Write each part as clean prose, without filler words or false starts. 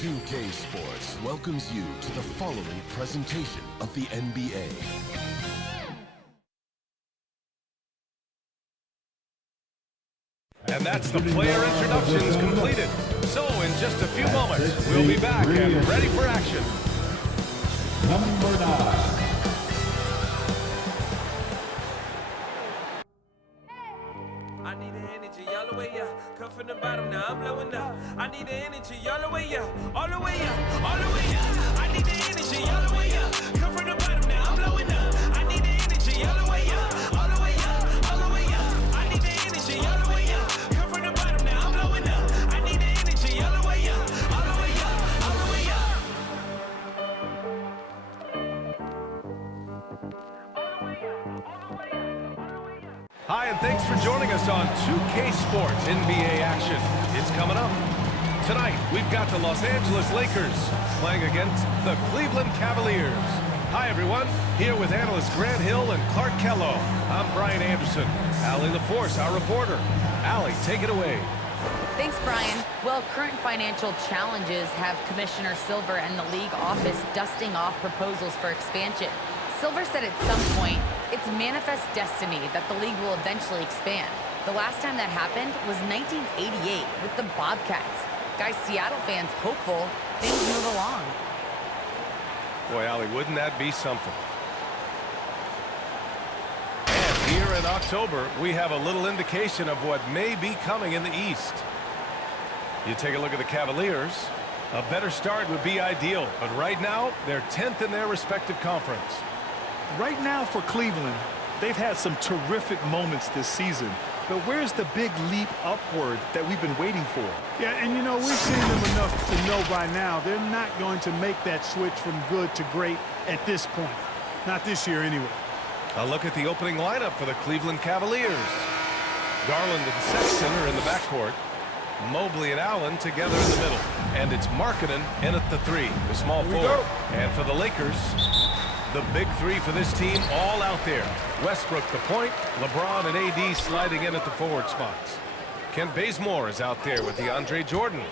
2K Sports welcomes you to the following presentation of the NBA. And that's the player introductions completed. So in just a few moments, we'll be back and ready for action. Number 9. I need the energy all the way up. Come from the bottom, now I'm blowing up. I need the energy all the way up. All the way up, all the way up. I need the energy all the way up. Come from the bottom, now I'm blowing up. I need the energy all the way up. All the way up, all the way up. I need the energy all the way up. Come from the bottom, now I'm blowing up. I need the energy all the way up. All the way up, all the way up. Hi, and thanks for joining us on 2K Sports NBA action. It's coming up. Tonight, we've got the Los Angeles Lakers playing against the Cleveland Cavaliers. Hi, everyone. Here with analysts Grant Hill and Clark Kello. I'm Brian Anderson. Allie LaForce, our reporter. Allie, take it away. Thanks, Brian. Well, current financial challenges have Commissioner Silver and the league office dusting off proposals for expansion. Silver said at some point, it's manifest destiny that the league will eventually expand. The last time that happened was 1988 with the Bobcats. Guys, Seattle fans hopeful things move along. Boy, Allie, wouldn't that be something? And here in October, we have a little indication of what may be coming in the East. You take a look at the Cavaliers. A better start would be ideal, but right now, they're 10th in their respective conference. Right now for Cleveland, they've had some terrific moments this season. But where's the big leap upward that we've been waiting for? Yeah, and you know, we've seen them enough to know by now they're not going to make that switch from good to great at this point. Not this year anyway. A look at the opening lineup for the Cleveland Cavaliers. Garland and Sexton are in the backcourt. Mobley and Allen together in the middle. And it's Markkanen in at the 3, the small forward. And for the Lakers, the big 3 for this team all out there. Westbrook the point, LeBron and AD sliding in at the forward spots. Kent Bazemore is out there with DeAndre Jordan.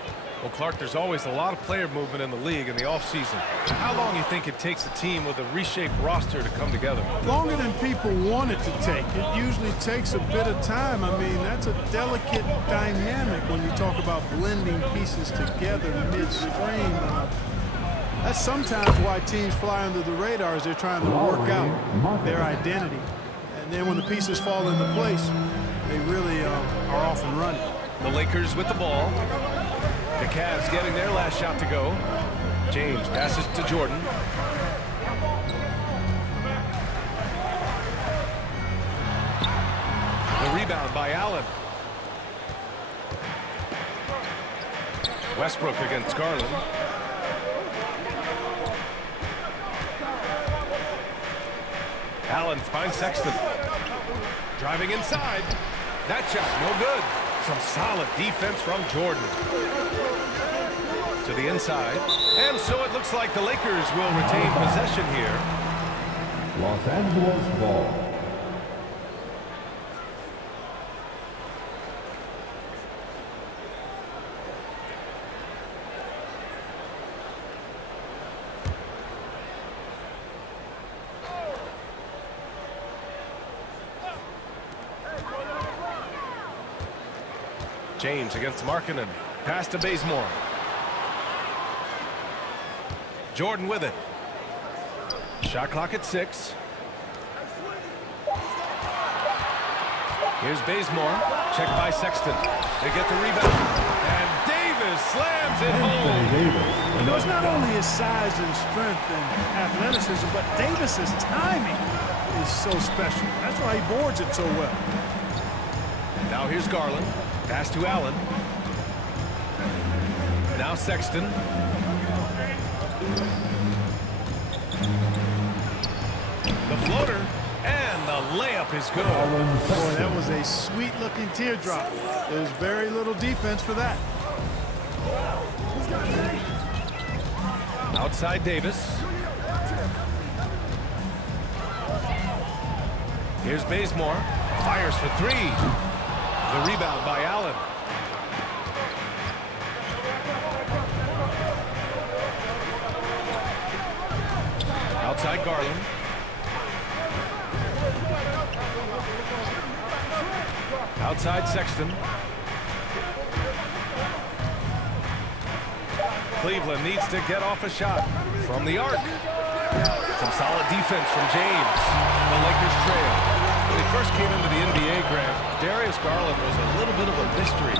Well, Clark, there's always a lot of player movement in the league in the offseason. How long do you think it takes a team with a reshaped roster to come together? Longer than people want it to take. It usually takes a bit of time. I mean, that's a delicate dynamic when you talk about blending pieces together midstream. That's sometimes why teams fly under the radar as they're trying to work out their identity. And then when the pieces fall into place, they really are off and running. The Lakers with the ball. The Cavs getting their last shot to go. James passes to Jordan. The rebound by Allen. Westbrook against Garland. Allen finds Sexton. Driving inside. That shot, no good. Some solid defense from Jordan. To the inside. And so it looks like the Lakers will retain possession here. Los Angeles ball. James against Markkanen. Pass to Bazemore. Jordan with it. Shot clock at 6. Here's Bazemore. Checked by Sexton. They get the rebound. And Davis slams it home. You know, it's not only his size and strength and athleticism, but Davis's timing is so special. That's why he boards it so well. Now here's Garland. Pass to Allen. Now Sexton. The floater. And the layup is good. Boy, that was a sweet-looking teardrop. There's very little defense for that. Outside Davis. Here's Bazemore. Fires for 3. The rebound by Allen. Outside Garland. Outside Sexton. Cleveland needs to get off a shot from the arc. Some solid defense from James. The Lakers trail. When he first came into the NBA, Grant, Darius Garland was a little bit of a mystery.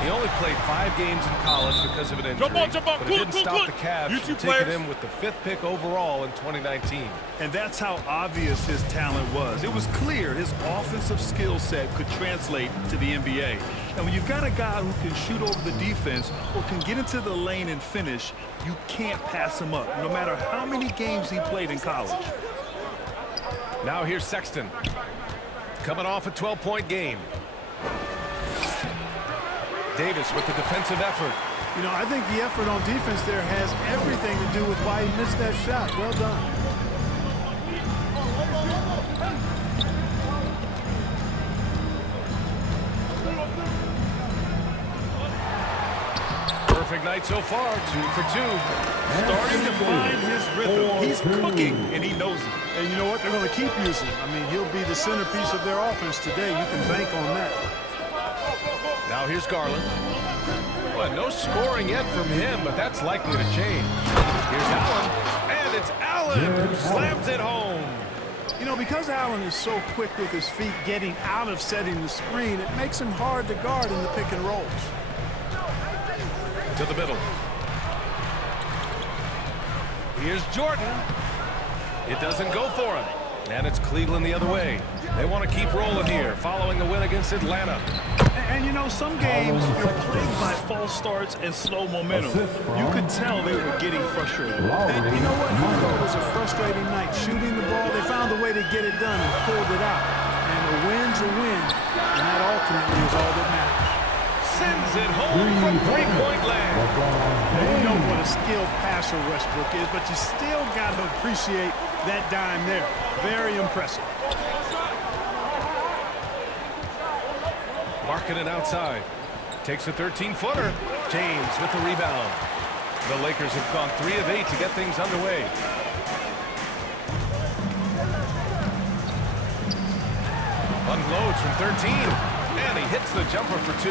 He only played 5 games in college because of an injury, but it didn't stop the Cavs from taking him with the 5th pick overall in 2019. And that's how obvious his talent was. It was clear his offensive skill set could translate to the NBA. And when you've got a guy who can shoot over the defense or can get into the lane and finish, you can't pass him up, no matter how many games he played in college. Now here's Sexton, coming off a 12-point game. Davis with the defensive effort. You know, I think the effort on defense there has everything to do with why he missed that shot. Well done. Perfect night so far, 2 for 2. Starting to find his rhythm. He's cooking, and he knows it. And you know what? They're going to keep using him. I mean, he'll be the centerpiece of their offense today. You can bank on that. Now here's Garland. Well, no scoring yet from him, but that's likely to change. Here's Allen, and it's Allen who slams it home. You know, because Allen is so quick with his feet getting out of setting the screen, it makes him hard to guard in the pick and rolls. To the middle. Here's Jordan. It doesn't go for him. And it's Cleveland the other way. They want to keep rolling here, following a win against Atlanta. And you know, some games you're plagued by false starts and slow momentum. You could tell they were getting frustrated. And you know what? Even though it was a frustrating night shooting the ball, they found a way to get it done and pulled it out. And a win's a win, and that ultimately is all that matters. Sends it home from three-point land. You know what a skilled passer Westbrook is, but you still got to appreciate that dime there. Very impressive. Marking it outside. Takes a 13-footer. James with the rebound. The Lakers have gone 3 of 8 to get things underway. Unloads from 13. And he hits the jumper for 2.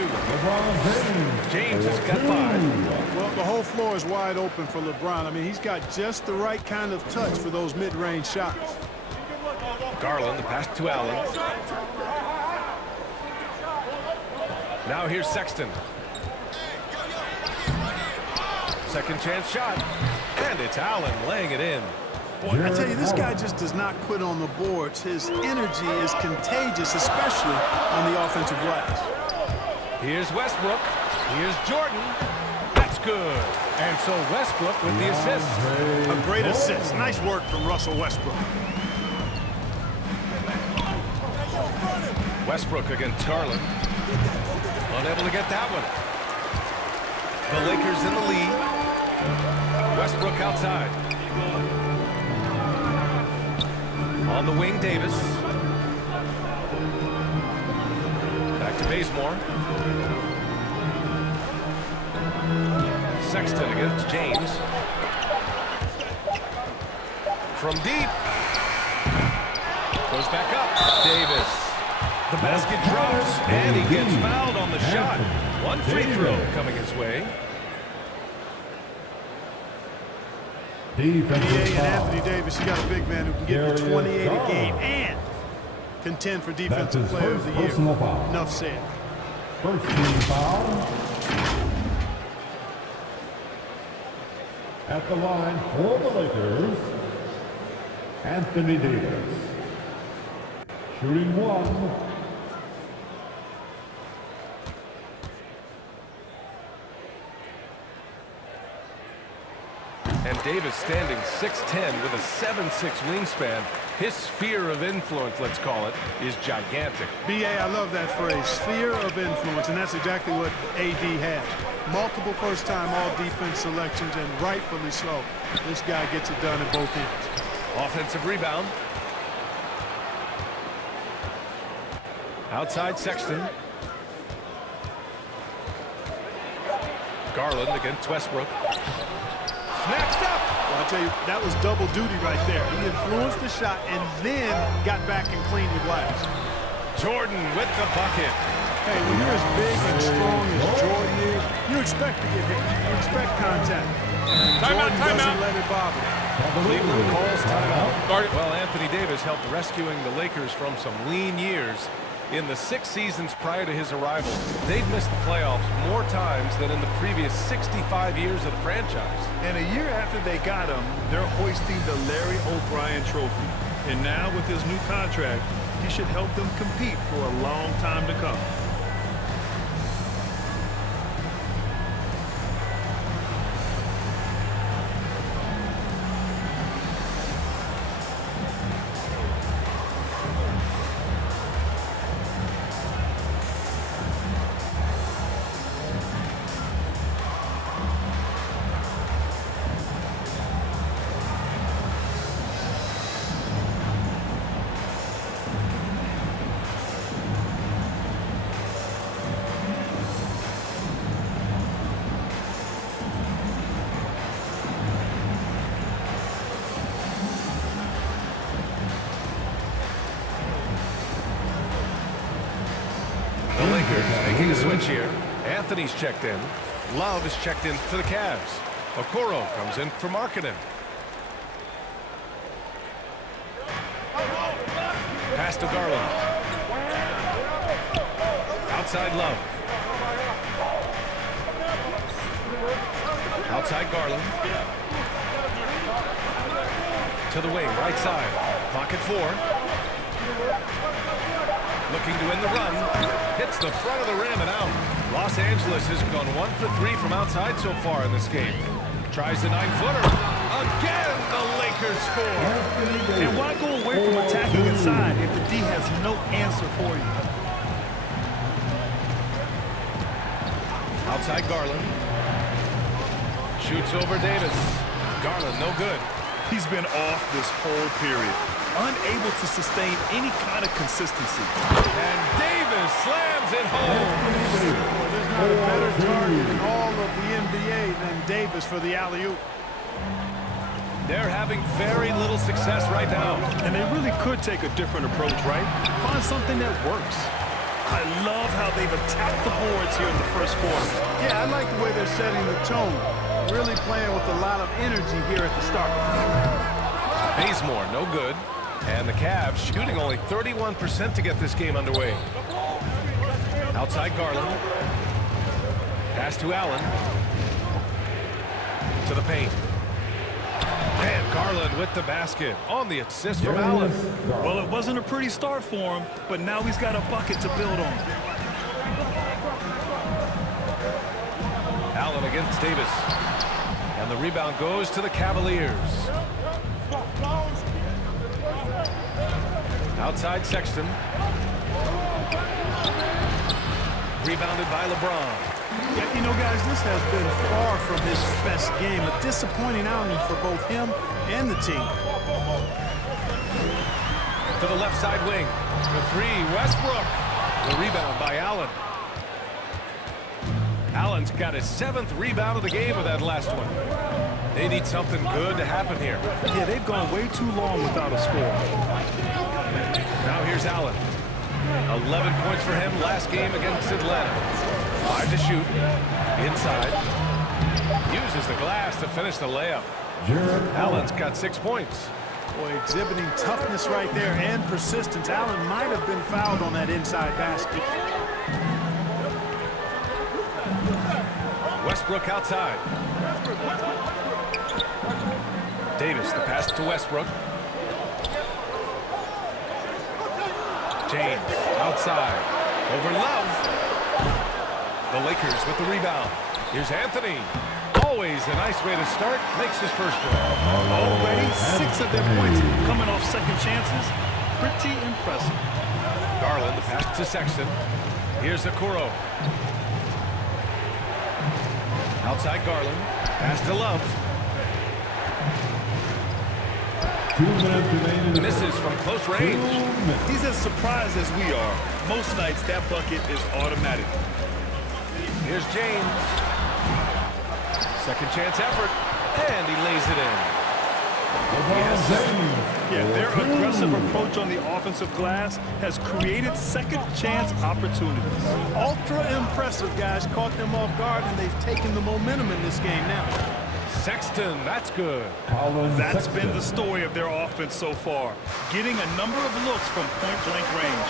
James has got 5. Well, the whole floor is wide open for LeBron. I mean, he's got just the right kind of touch for those mid-range shots. Garland, the pass to Allen. Now here's Sexton. Second chance shot. And it's Allen laying it in. Boy, I tell you, this guy just does not quit on the boards. His energy is contagious, especially on the offensive glass. Here's Westbrook. Here's Jordan. That's good. And so Westbrook with the assist. A great assist. Nice work from Russell Westbrook. Westbrook against Garland. Unable to get that one. The Lakers in the lead. Westbrook outside. On the wing, Davis. Back to Bazemore. Sexton against James. From deep. Goes back up. Davis. The basket drops, and he gets fouled on the shot. One free throw coming his way. And Anthony Davis, you got a big man who can give you 28 a game and contend for Defensive Player of the Year. Enough said. First team foul. At the line for the Lakers, Anthony Davis. Shooting 1. And Davis standing 6'10" with a 7'6" wingspan. His sphere of influence, let's call it, is gigantic. B.A., I love that phrase, sphere of influence, and that's exactly what A.D. has. Multiple first-time all-defense selections, and rightfully so. This guy gets it done at both ends. Offensive rebound. Outside Sexton. Garland against Westbrook. Snatched up. Well, I tell you, that was double duty right there. He influenced the shot and then got back and cleaned the glass. Jordan with the bucket. Hey, when you're as big and strong as Jordan is, you expect to get hit. You expect contact. And Jordan doesn't let it bother him. Cleveland calls timeout. Well, Anthony Davis helped rescuing the Lakers from some lean years. In the 6 seasons prior to his arrival, they'd missed the playoffs more times than in the previous 65 years of the franchise. And a year after they got him, they're hoisting the Larry O'Brien Trophy. And now with his new contract, he should help them compete for a long time to come. The Lakers making a switch here. Anthony's checked in. Love is checked in for the Cavs. Okoro comes in for Markkanen. Pass to Garland. Outside Love. Outside Garland. To the wing, right side. Pocket 4. Looking to win the run. Hits the front of the rim and out. Los Angeles has gone 1 for 3 from outside so far in this game. Tries the 9-footer. Again, the Lakers score. And why go away from attacking inside if the D has no answer for you? Outside Garland. Shoots over Davis. Garland, no good. He's been off this whole period, unable to sustain any kind of consistency. And Davis slams it home. There's not a better target in all of the NBA than Davis for the alley-oop. They're having very little success right now. And they really could take a different approach, right? Find something that works. I love how they've attacked the boards here in the first quarter. Yeah, I like the way they're setting the tone. Really playing with a lot of energy here at the start. Bazemore, no good. And the Cavs shooting only 31% to get this game underway. Outside Garland. Pass to Allen. To the paint. And Garland with the basket on the assist from Allen. Well, it wasn't a pretty start for him, but now he's got a bucket to build on. Allen against Davis. And the rebound goes to the Cavaliers. Outside Sexton. Rebounded by LeBron. Yeah, you know, guys, this has been far from his best game. A disappointing outing for both him and the team. To the left side wing. For 3, Westbrook. The rebound by Allen. Allen's got his 7th rebound of the game with that last one. They need something good to happen here. Yeah, they've gone way too long without a score. Now here's Allen. 11 points for him last game against Atlanta. 5 to shoot. Inside. Uses the glass to finish the layup. Allen's got 6 points. Boy, exhibiting toughness right there and persistence. Allen might have been fouled on that inside basket. Westbrook outside. Davis, the pass to Westbrook. James, outside. Over Love. The Lakers with the rebound. Here's Anthony. Always a nice way to start. Makes his first one. Already 6 of their points coming off second chances. Pretty impressive. Garland, the pass to Sexton. Here's Okoro. Outside Garland. Pass to Love. 2 minutes remaining. Misses from close range. He's as surprised as we are. Most nights that bucket is automatic. Here's James. Second chance effort. And he lays it in. Yeah, their aggressive approach on the offensive glass has created second chance opportunities. Ultra impressive, guys. Caught them off guard, and they've taken the momentum in this game now. Sexton, that's good. That's been the story of their offense so far, getting a number of looks from point-blank range.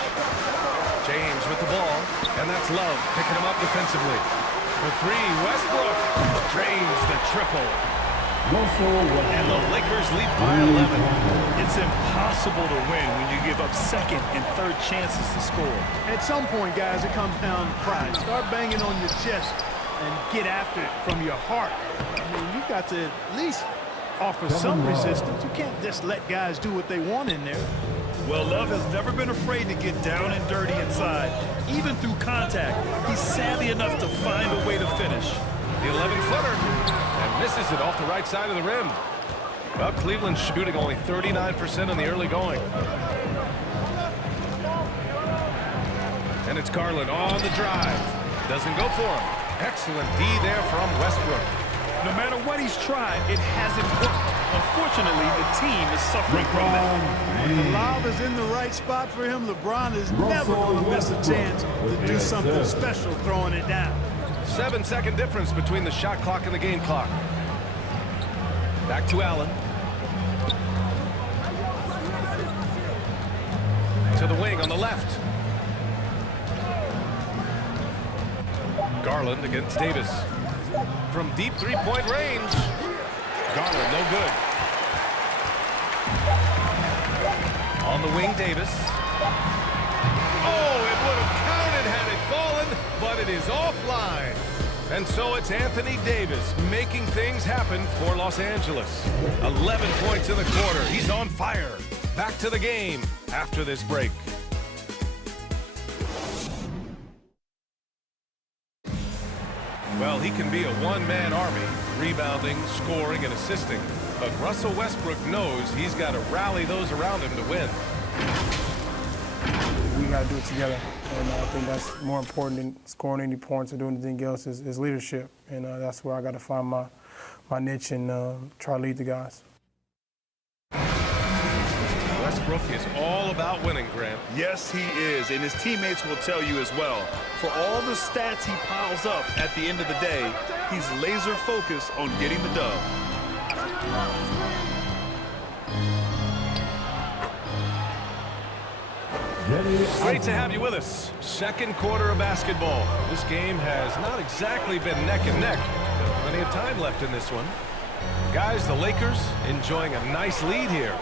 James with the ball, and that's Love picking him up defensively. For three, Westbrook drains the triple. And the Lakers lead by 11. It's impossible to win when you give up second and third chances to score. At some point, guys, it comes down to pride. Start banging on your chest and get after it from your heart. I mean, you've got to at least offer some resistance. You can't just let guys do what they want in there. Well, Love has never been afraid to get down and dirty inside, even through contact. He's savvy enough to find a way to finish. The 11-footer, and misses it off the right side of the rim. Well, Cleveland's shooting only 39% in the early going. And it's Garland on the drive. Doesn't go for him. Excellent D there from Westbrook. No matter what he's tried, it hasn't worked. Unfortunately, the team is suffering from that. When the lob is in the right spot for him, LeBron is never going to miss a chance to do something special throwing it down. 7-second difference between the shot clock and the game clock. Back to Allen. To the wing on the left. Garland against Davis. From deep three-point range. Garland, no good. On the wing, Davis. Oh, it would have counted had it fallen, but it is offline. And so it's Anthony Davis making things happen for Los Angeles. 11 points in the quarter. He's on fire. Back to the game after this break. Well, he can be a one-man army, rebounding, scoring, and assisting. But Russell Westbrook knows he's got to rally those around him to win. We got to do it together. And I think that's more important than scoring any points or doing anything else is leadership. And that's where I got to find my niche and try to lead the guys. Westbrook is all about winning, Grant. Yes, he is, and his teammates will tell you as well. For all the stats he piles up at the end of the day, he's laser focused on getting the dub. Great to have you with us. Second quarter of basketball. This game has not exactly been neck and neck. Plenty of time left in this one. Guys, the Lakers enjoying a nice lead here.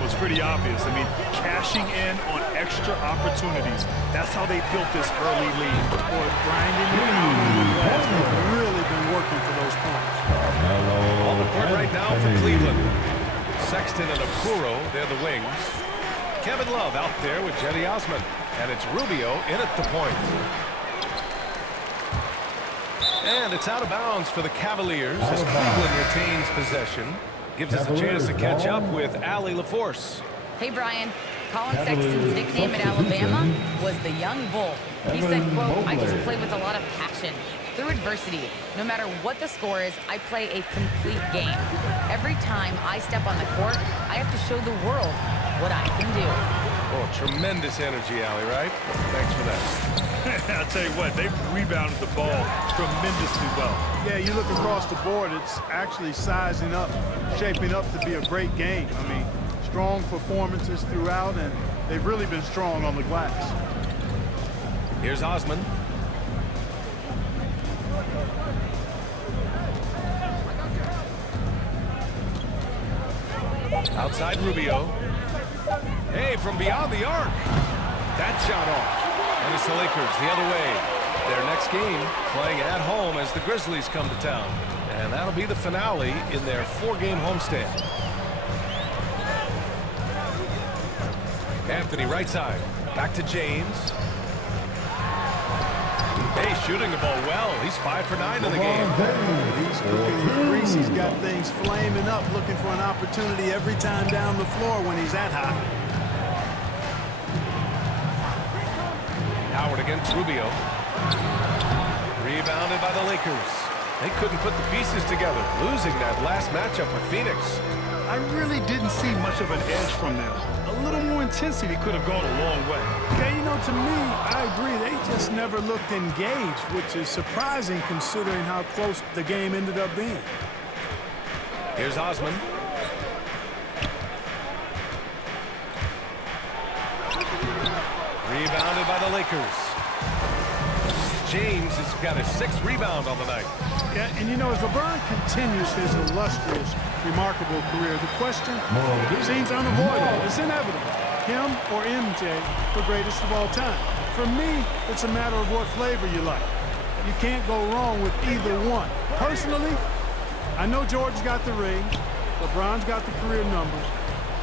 Well, it's pretty obvious. I mean, cashing in on extra opportunities. That's how they built this early lead. Boy, grinding it out on the glass. They've really been working for those points. On the court right now for Cleveland. Sexton and Okoro, they're the wings. Kevin Love out there with Jetty Osman. And it's Rubio in at the point. And it's out of bounds for the Cavaliers as Cleveland retains possession. Gives us a chance to catch up with Allie LaForce. Hey, Brian. Colin Sexton's nickname at Alabama was the Young Bull. He said, quote, "I just play with a lot of passion. Through adversity, no matter what the score is, I play a complete game. Every time I step on the court, I have to show the world what I can do." Oh, tremendous energy, Allie, right? Thanks for that. I'll tell you what, they've rebounded the ball tremendously well. Yeah, you look across the board, it's actually sizing up, shaping up to be a great game. I mean, strong performances throughout, and they've really been strong on the glass. Here's Osman. Outside Rubio. Hey, from beyond the arc. That shot off. And it's the Lakers the other way. Their next game playing at home as the Grizzlies come to town. And that'll be the finale in their 4-game homestand. Anthony right side. Back to James. Hey, shooting the ball well. He's 5 for 9 in the game. He's cooking with grease. He's got things flaming up, looking for an opportunity every time down the floor when he's that high. Howard against Rubio. Rebounded by the Lakers. They couldn't put the pieces together, losing that last matchup with Phoenix. I really didn't see much of an edge from them. A little more intensity could have gone a long way. Yeah, you know, to me, I agree. They just never looked engaged, which is surprising considering how close the game ended up being. Here's Osman. Rebounded by the Lakers. James has got his 6th rebound on the night. Yeah, and you know, as LeBron continues his illustrious, remarkable career, the question seems unavoidable. It's inevitable. Him or MJ, the greatest of all time. For me, it's a matter of what flavor you like. You can't go wrong with either one. Personally, I know Jordan's got the ring, LeBron's got the career numbers,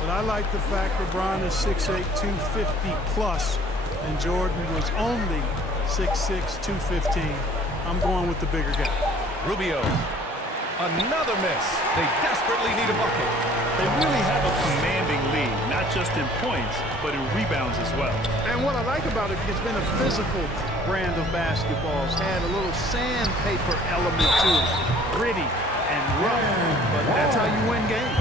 but I like the fact LeBron is 6'8", 250 plus, and Jordan was only 6'6", 215. I'm going with the bigger guy. Rubio. Another miss. They desperately need a bucket. They really have a commanding lead, not just in points, but in rebounds as well. And what I like about it, it's been a physical brand of basketball. It's had a little sandpaper element to it. Gritty and rough, but that's how you win games.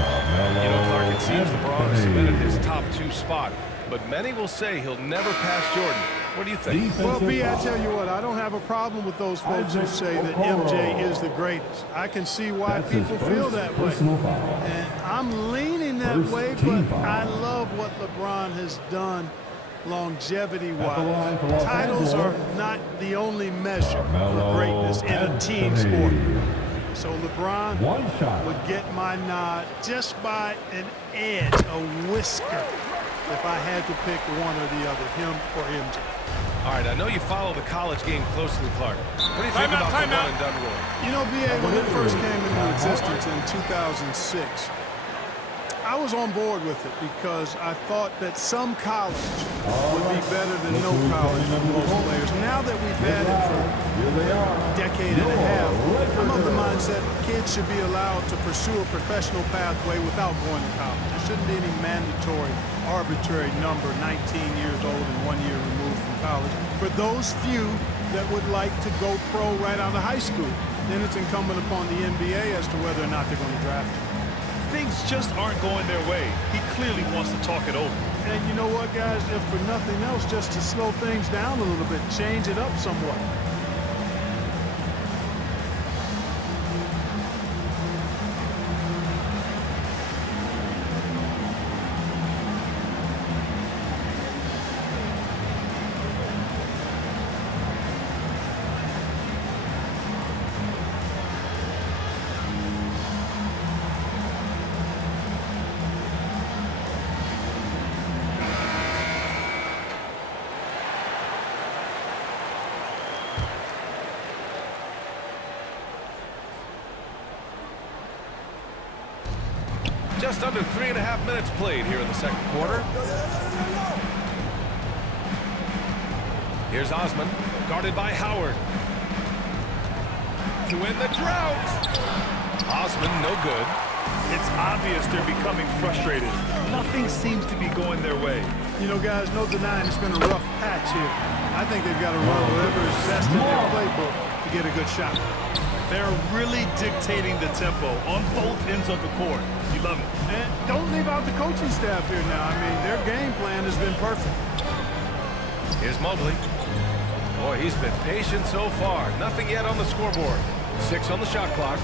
You know, Clark, it seems LeBron has cemented his top 2 spot, but many will say he'll never pass Jordan. What do you think? Well, B, I tell you what, I don't have a problem with those folks who say that MJ is the greatest. I can see why people feel that way. And I'm leaning that way, but I love what LeBron has done longevity-wise. Titles are not the only measure for greatness in a team sport. So LeBron would get my nod just by an edge, a whisker, if I had to pick one or the other, him or MJ. All right, I know you follow the college game closely, Clark. What do you think about the one-and-done rule? You know, B.A., when it first came into existence in 2006, I was on board with it because I thought that some college would be better than no college for most players. Now that we've had it for a decade and a half, I'm of the mindset kids should be allowed to pursue a professional pathway without going to college. There shouldn't be any mandatory, arbitrary number, 19 years old and 1 year removed from college. For those few that would like to go pro right out of high school, then it's incumbent upon the NBA as to whether or not they're going to draft him. Things just aren't going their way. He clearly wants to talk it over. And you know what, guys? If for nothing else, just to slow things down a little bit, change it up somewhat. Just under 3.5 minutes played here in the second quarter. Here's Osman, guarded by Howard. To win the drought. Osman, no good. It's obvious they're becoming frustrated. Nothing seems to be going their way. You know, guys, no denying it's been a rough patch here. I think they've got to run whatever is best in their playbook to get a good shot. They're really dictating the tempo on both ends of the court. You love it. And don't leave out the coaching staff here now. I mean, their game plan has been perfect. Here's Mobley. Boy, he's been patient so far. Nothing yet on the scoreboard. 6 on the shot clock.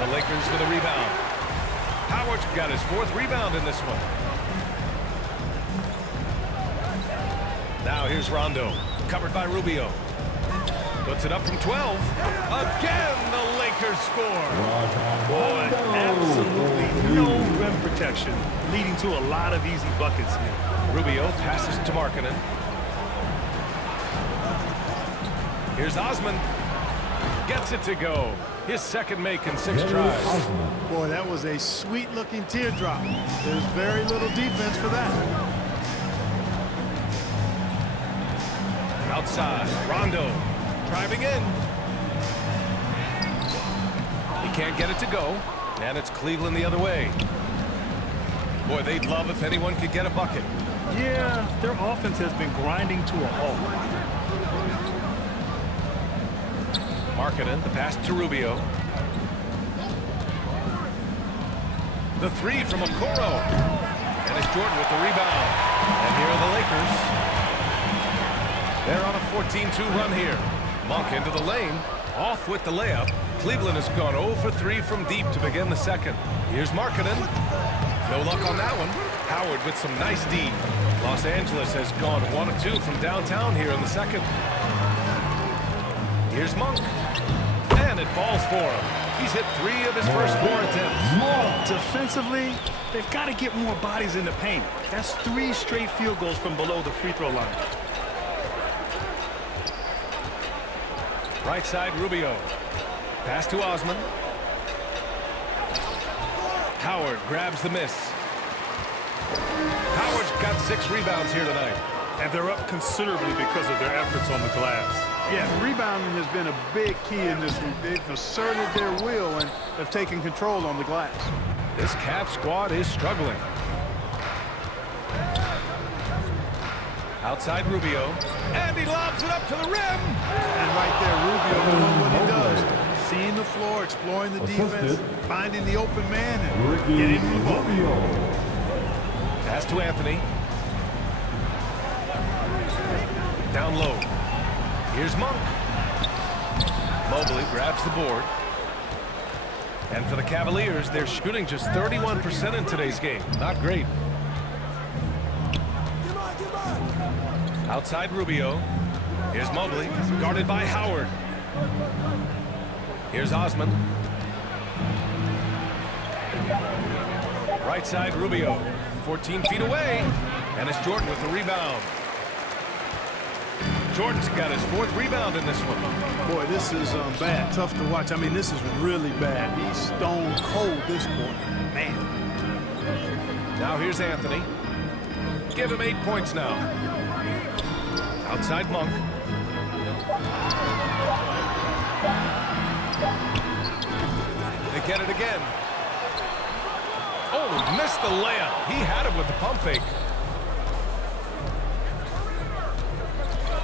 The Lakers with a rebound. Howard's got his 4th rebound in this one. Now here's Rondo, covered by Rubio. Puts it up from 12. Again, the Lakers score. Boy, absolutely no rim protection, leading to a lot of easy buckets here. Rubio passes to Markkanen. Here's Osman. Gets it to go. His second make in 6 tries. Boy, that was a sweet-looking teardrop. There's very little defense for that. Outside, Rondo driving in. He can't get it to go, and it's Cleveland the other way. Boy, they'd love if anyone could get a bucket. Yeah, their offense has been grinding to a halt. Markkanen, the pass to Rubio. The three from Okoro. And it's Jordan with the rebound. And here are the Lakers. They're on a 14-2 run here. Monk into the lane. Off with the layup. Cleveland has gone 0 for 3 from deep to begin the second. Here's Markkanen. No luck on that one. Howard with some nice D. Los Angeles has gone 1 of 2 from downtown here in the second. Here's Monk. And it falls for him. He's hit 3 of his first 4 attempts. Defensively, they've got to get more bodies in the paint. That's 3 straight field goals from below the free throw line. Right side, Rubio. Pass to Osman. Howard grabs the miss. Howard's got 6 rebounds here tonight. And they're up considerably because of their efforts on the glass. Yeah, rebounding has been a big key in this one. They've asserted their will and have taken control on the glass. This Cavs squad is struggling. Outside Rubio. And he lobs it up to the rim. And right there, Rubio doing what he does. Seeing the floor, exploring the defense, finding the open man, and getting him the ball. Pass to Anthony. Down low. Here's Monk. Mobley grabs the board. And for the Cavaliers, they're shooting just 31% in today's game. Not great. Outside Rubio. Here's Mobley, guarded by Howard. Here's Osman. Right side Rubio, 14 feet away. And it's Jordan with the rebound. Jordan's got his 4th rebound in this one. Boy, this is bad. Tough to watch. I mean, this is really bad. He's stone cold this quarter. Man. Now here's Anthony. Give him 8 points now. Outside Monk. They get it again. Oh, missed the layup. He had it with the pump fake.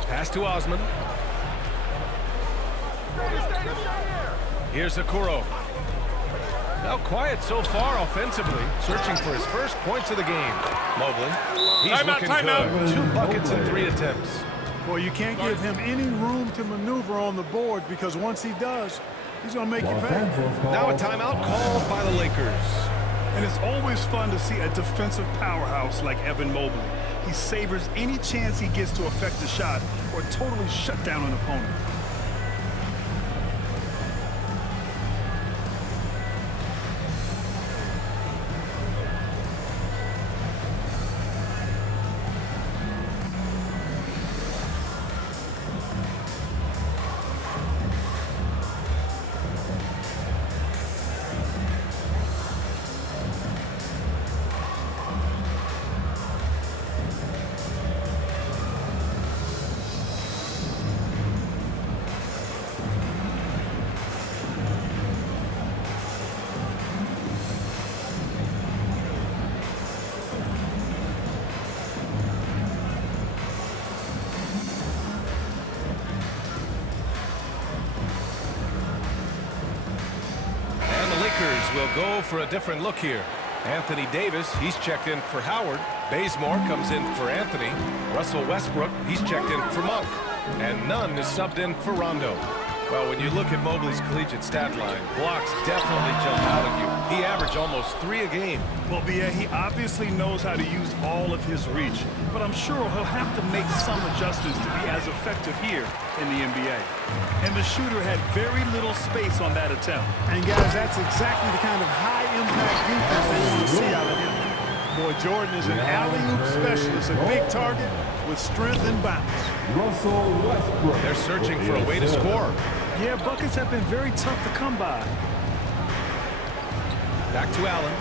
Pass to Osman. Here's Okoro. Now quiet so far offensively, searching for his first points of the game. Mobley. He's looking good. 2 buckets in 3 attempts. Boy, you can't give him any room to maneuver on the board because once he does, he's going to make you pay. Now a timeout called by the Lakers. And it's always fun to see a defensive powerhouse like Evan Mobley. He savors any chance he gets to affect a shot or totally shut down an opponent. Will go for a different look here. Anthony Davis, he's checked in for Howard. Bazemore comes in for Anthony. Russell Westbrook, he's checked in for Monk. And Nunn is subbed in for Rondo. Well, when you look at Mobley's collegiate stat line, blocks definitely jump out at you. He averaged almost 3 a game. Well, yeah, he obviously knows how to use all of his reach, but I'm sure he'll have to make some adjustments to be as effective here in the NBA. And the shooter had very little space on that attempt. And guys, that's exactly the kind of high-impact defense they want to see out of him. Boy, Jordan is an alley-oop specialist, a big target with strength and bounce. Russell Westbrook. They're searching for a way to score. Yeah, buckets have been very tough to come by. Back to Allen.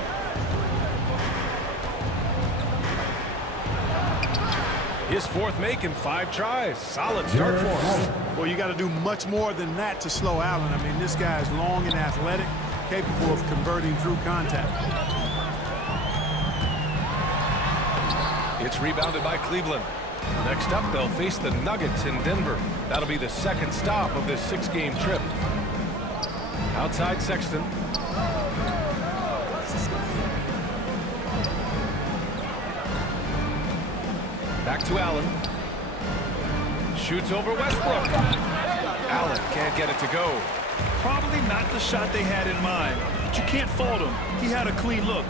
His 4th make in 5 tries. Solid start for him. Well, you got to do much more than that to slow Allen. I mean, this guy is long and athletic, capable of converting through contact. It's rebounded by Cleveland. Next up, they'll face the Nuggets in Denver. That'll be the 2nd stop of this 6-game trip. Outside Sexton. Back to Allen. Shoots over Westbrook. Allen can't get it to go. Probably not the shot they had in mind, but you can't fault him. He had a clean look.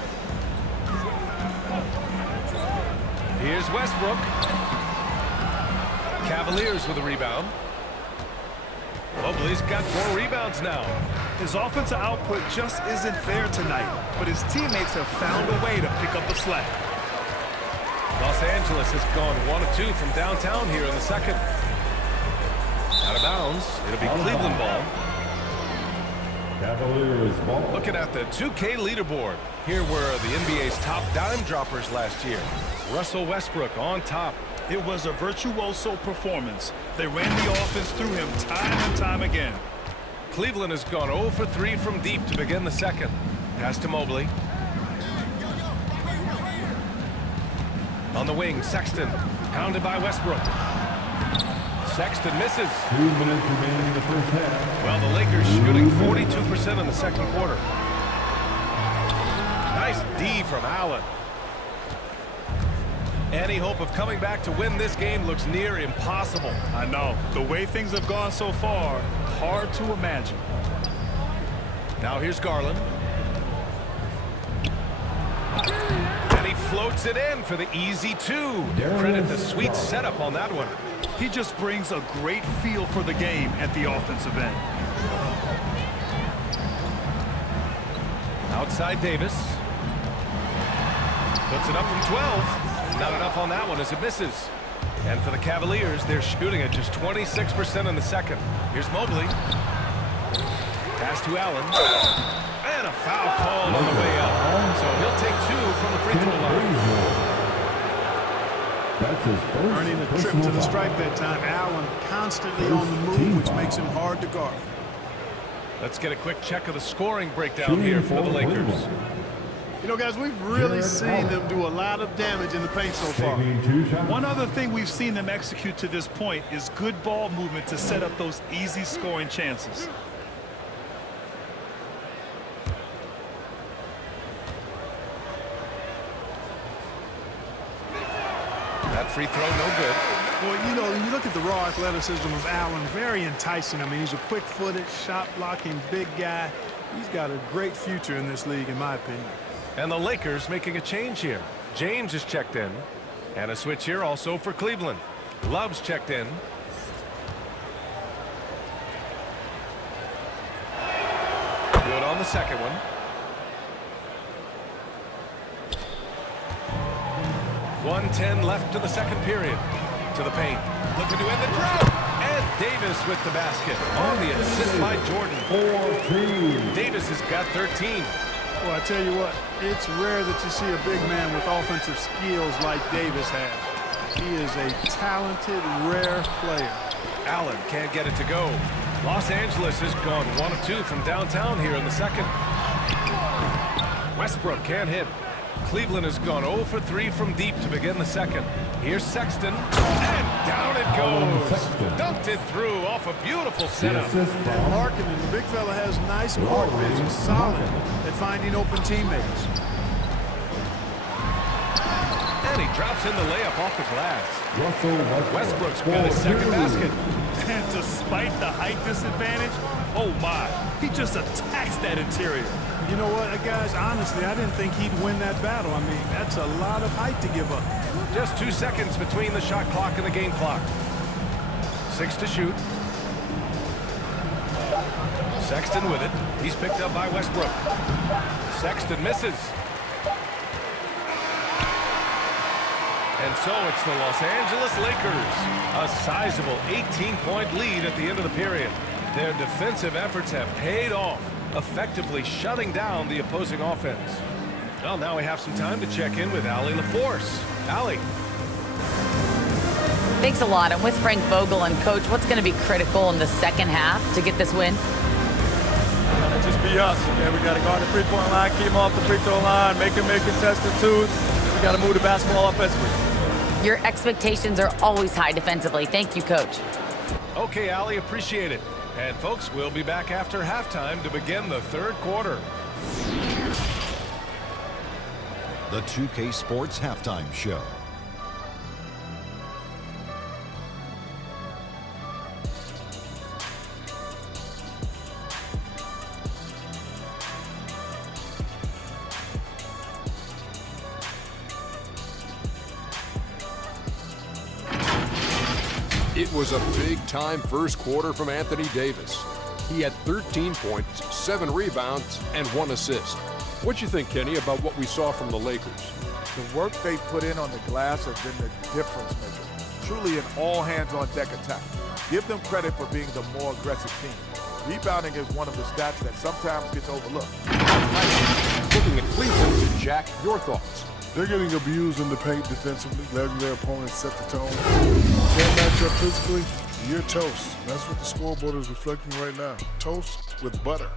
Here's Westbrook. Cavaliers with a rebound. Mobley's got 4 rebounds now. His offensive output just isn't there tonight, but his teammates have found a way to pick up the slack. Los Angeles has gone 1 of 2 from downtown here in the second. Out of bounds. It'll be Cleveland ball. Cavaliers ball. Looking at the 2K leaderboard. Here were the NBA's top dime droppers last year. Russell Westbrook on top. It was a virtuoso performance. They ran the offense through him time and time again. Cleveland has gone 0 for 3 from deep to begin the second. Pass to Mobley. On the wing, Sexton. Pounded by Westbrook. Sexton misses. 2 minutes remaining in the first half. Well, the Lakers shooting 42% in the second quarter. Nice D from Allen. Any hope of coming back to win this game looks near impossible. I know. The way things have gone so far, hard to imagine. Now here's Garland. And he floats it in for the easy 2. Credit the sweet setup on that one. He just brings a great feel for the game at the offensive end. Outside Davis. Puts it up from 12. Not enough on that one as it misses. And for the Cavaliers, they're shooting at just 26% in the second. Here's Mobley. Pass to Allen. And a foul call on the way up. So he'll take 2 from the free throw line. That's his first Earning a trip to the stripe that time. Allen constantly on the move, which makes him hard to guard. Let's get a quick check of the scoring breakdown here for the Lakers. You know, guys, we've really seen them do a lot of damage in the paint so far. One other thing we've seen them execute to this point is good ball movement to set up those easy scoring chances. That free throw, no good. Well, you know, when you look at the raw athleticism of Allen, very enticing. I mean, he's a quick-footed, shot-blocking big guy. He's got a great future in this league, in my opinion. And the Lakers making a change here. James is checked in. And a switch here also for Cleveland. Love's checked in. Good on the second one. .110 left to the second period. To the paint. Looking to end the drought. And Davis with the basket. On the assist by Jordan. 14. Davis has got 13. Well, I tell you what, it's rare that you see a big man with offensive skills like Davis has. He is a talented, rare player. Allen can't get it to go. Los Angeles has gone 1 of 2 from downtown here in the second. Westbrook can't hit. Cleveland has gone 0 for 3 from deep to begin the second. Here's Sexton, and down it goes. Dunked it through off a beautiful setup. And Markkanen, the big fella, has nice court vision, solid at finding open teammates. And he drops in the layup off the glass. Westbrook's got his second basket. And despite the height disadvantage, oh my, he just attacks that interior. You know what, guys, honestly, I didn't think he'd win that battle. I mean, that's a lot of height to give up. Just 2 seconds between the shot clock and the game clock. 6 to shoot. Sexton with it. He's picked up by Westbrook. Sexton misses. And so it's the Los Angeles Lakers. A sizable 18-point lead at the end of the period. Their defensive efforts have paid off, effectively shutting down the opposing offense. Well, now we have some time to check in with Allie LaForce. Allie. Thanks a lot. I'm with Frank Vogel. And, Coach, what's going to be critical in the second half to get this win? Just be us. Okay, we got to guard the three-point line, keep them off the free throw line, make them make contested twos. We got to move the basketball offensively. Your expectations are always high defensively. Thank you, Coach. Okay, Allie, appreciate it. And folks, we'll be back after halftime to begin the third quarter. The 2K Sports Halftime Show. It was a big-time first quarter from Anthony Davis. He had 13 points, 7 rebounds, and 1 assist. What you think, Kenny, about what we saw from the Lakers? The work they put in on the glass has been the difference maker. Truly an all-hands-on-deck attack. Give them credit for being the more aggressive team. Rebounding is one of the stats that sometimes gets overlooked. Looking at Cleveland, Jack, your thoughts? They're getting abused in the paint defensively, letting their opponents set the tone. Can't match up physically, you're toast. That's what the scoreboard is reflecting right now. Toast with butter.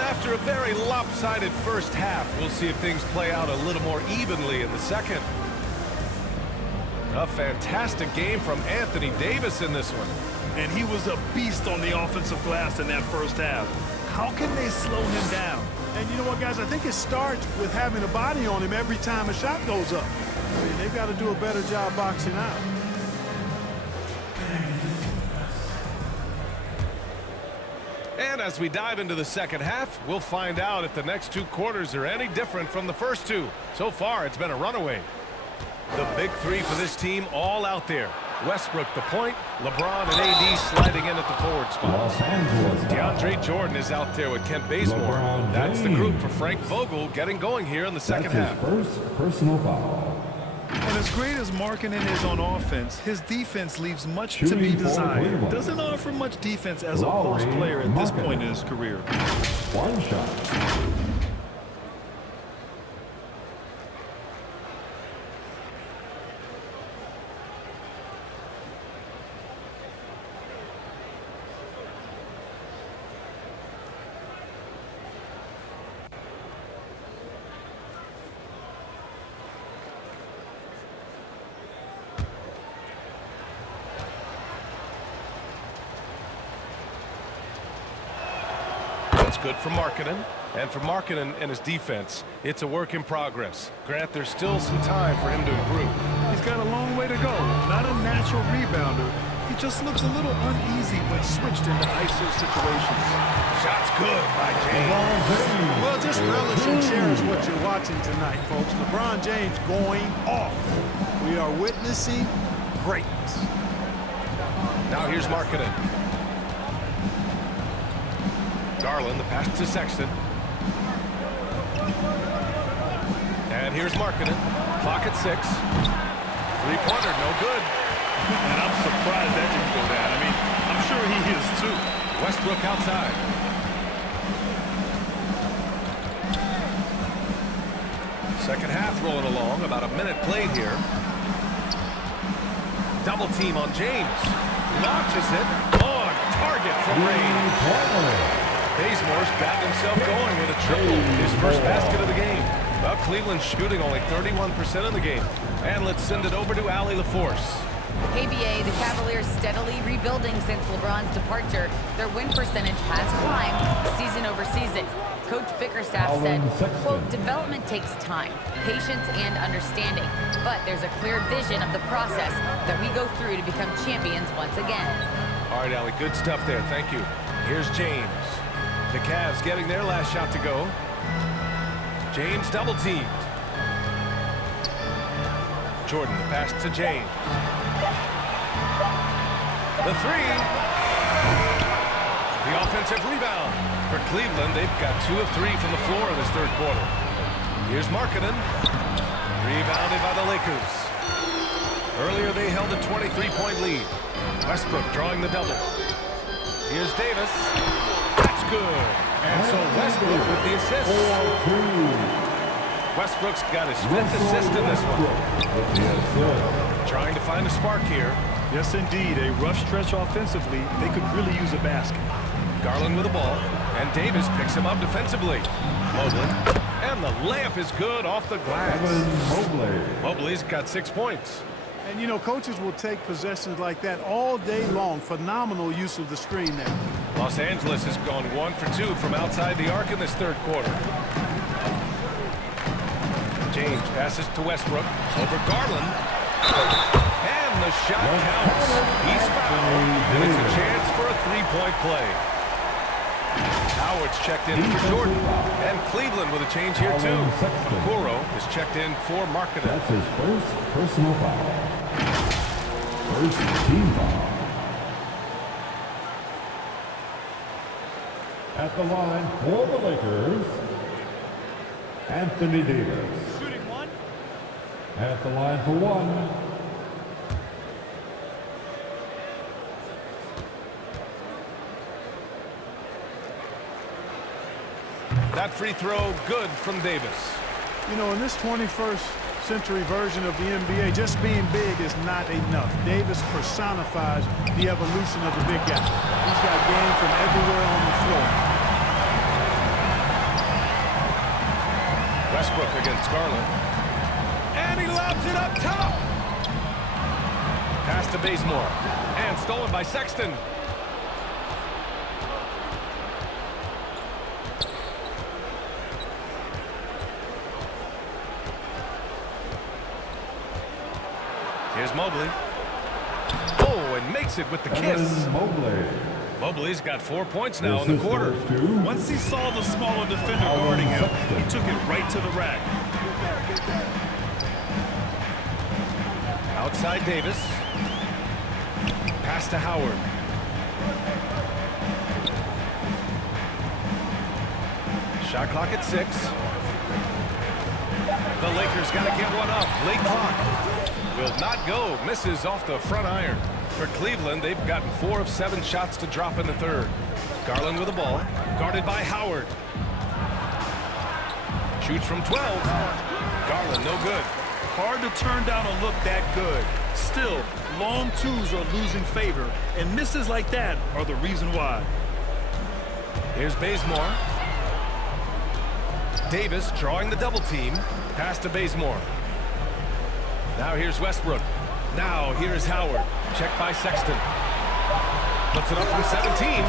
After a very lopsided first half, we'll see if things play out a little more evenly in the second. A fantastic game from Anthony Davis in this one. And he was a beast on the offensive glass in that first half. How can they slow him down? And you know what, guys? I think it starts with having a body on him every time a shot goes up. I mean, they've got to do a better job boxing out. And as we dive into the second half, we'll find out if the next 2 quarters are any different from the first 2. So far, it's been a runaway. The big 3 for this team all out there. Westbrook the point, LeBron and AD sliding in at the forward spot. DeAndre Jordan is out there with Kent Bazemore. That's the group for Frank Vogel getting going here in the second half. First personal foul. And as great as Markkanen is on offense, his defense leaves much to be desired. Doesn't offer much defense as a post player at this point in his career. One shot. Good for Markkanen, and for Markkanen and his defense, it's a work in progress. Grant, there's still some time for him to improve. He's got a long way to go. Not a natural rebounder. He just looks a little uneasy when switched into ISO situations. Shot's good by James. Well, just relish and cherish what you're watching tonight, folks. LeBron James going off. We are witnessing greatness. Now here's Markkanen. Garland, the pass to Sexton. And here's Markkanen. Clock at 6. 3-pointer, no good. And I'm surprised that didn't go down. I mean, I'm sure he is too. Westbrook outside. Second half rolling along. About a minute played here. Double team on James. Launches it. On target from Ray. Bazemore's gotten himself going with a triple. His first basket of the game. Well, Cleveland's shooting only 31% of the game. And let's send it over to Allie LaForce. Hey, BA, the Cavaliers steadily rebuilding since LeBron's departure. Their win percentage has climbed season over season. Coach Bickerstaff said, quote, development takes time, patience, and understanding. But there's a clear vision of the process that we go through to become champions once again. All right, Allie, good stuff there. Thank you. Here's James. The Cavs getting their last shot to go. James double teamed. Jordan, the pass to James. The 3. The offensive rebound. For Cleveland, they've got 2 of 3 from the floor in this third quarter. Here's Markkanen. Rebounded by the Lakers. Earlier, they held a 23-point lead. Westbrook drawing the double. Here's Davis. That's good. And so Westbrook with the assist. Westbrook's got his 5th assist in this one. Trying to find a spark here. Yes, indeed. A rough stretch offensively. They could really use a basket. Garland with the ball, and Davis picks him up defensively. Mobley, and the layup is good off the glass. Mobley's got 6 points. And, you know, coaches will take possessions like that all day long. Phenomenal use of the screen there. Los Angeles has gone 1 for 2 from outside the arc in this third quarter. James passes to Westbrook over Garland. And the shot counts. He's fouled, and it's a chance for a three-point play. Howard's checked in for Jordan. And Cleveland with a change here, too. Okoro is checked in for Markkanen. That's his first personal foul. First team foul. At the line for the Lakers, Anthony Davis. Shooting one. At the line for one. That free throw good from Davis. You know, in this 21st century version of the NBA, just being big is not enough. Davis personifies the evolution of the big guy. He's got game from everywhere on the floor. Westbrook against Garland. And he lobs it up top. Pass to Bazemore. And stolen by Sexton. Here's Mobley. Oh, and makes it with the kiss. Mobley's got 4 points now in the quarter. Once he saw the smaller defender guarding him, he took it right to the rack. Outside Davis. Pass to Howard. Shot clock at 6. The Lakers got to get one up. Late clock. Will not go. Misses off the front iron. For Cleveland, they've gotten 4 of 7 shots to drop in the third. Garland with the ball. Guarded by Howard. Shoots from 12. Garland, no good. Hard to turn down a look that good. Still, long twos are losing favor, and misses like that are the reason why. Here's Bazemore. Davis drawing the double team. Pass to Bazemore. Now here's Westbrook. Now here's Howard. Checked by Sexton. Puts it up from 17.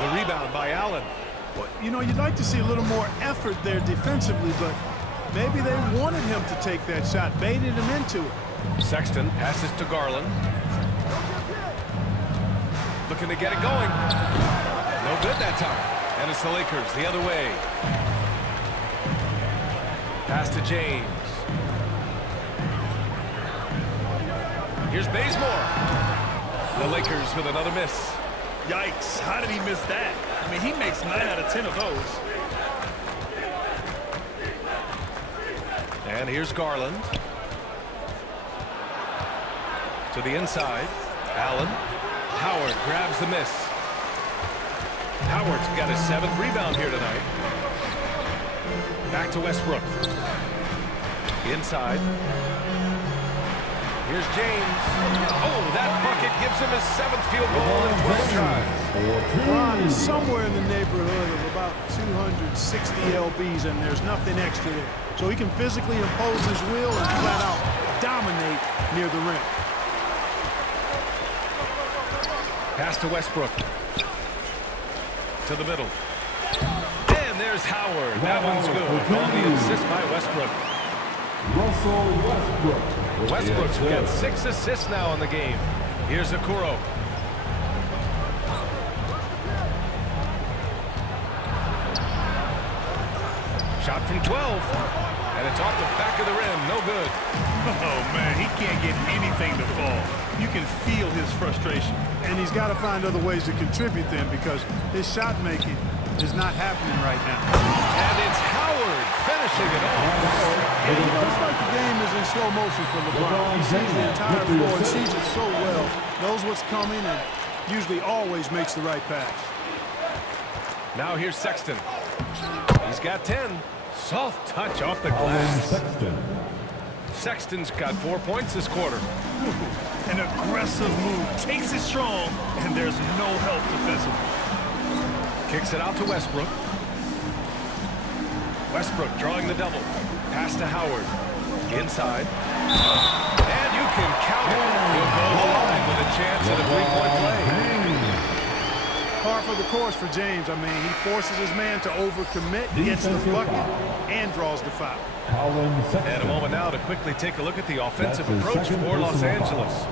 The rebound by Allen. Well, you know, you'd like to see a little more effort there defensively, but maybe they wanted him to take that shot, baited him into it. Sexton passes to Garland. Looking to get it going. No good that time. And it's the Lakers the other way. Pass to James. Here's Bazemore. The Lakers with another miss. Yikes, how did he miss that? I mean, he makes 9 out of 10 of those. And here's Garland. To the inside. Allen. Howard grabs the miss. Howard's got his 7th rebound here tonight. Back to Westbrook. Inside. Here's James. Oh, that bucket gives him his 7th field goal in 12 tries. Ron is somewhere in the neighborhood of about 260 lbs, and there's nothing extra there. So he can physically impose his will and flat out dominate near the rim. Pass to Westbrook. To the middle. And there's Howard. That one's good. On the assist by Westbrook. Russell Westbrook. Westbrook's got 6 assists now in the game. Here's Okoro. Shot from 12. And it's off the back of the rim. No good. Oh, man, he can't get anything to fall. You can feel his frustration. And he's got to find other ways to contribute then, because his shot making is not happening right now. And it's Howard finishing it off. And you know, it's like the game is in slow motion for LeBron. He sees the entire floor and sees it so well, knows what's coming, and usually always makes the right pass. Now here's Sexton. He's got 10. Soft touch off the glass. Sexton's got 4 points this quarter. An aggressive move, takes it strong, and there's no help defensively. Kicks it out to Westbrook. Westbrook drawing the double. Pass to Howard. Inside. And you can count it. He'll go to the line with a chance at a three-point play. Par for the course for James. I mean, he forces his man to overcommit, gets the bucket, and draws the foul. And a moment now to quickly take a look at the offensive approach for Los Angeles.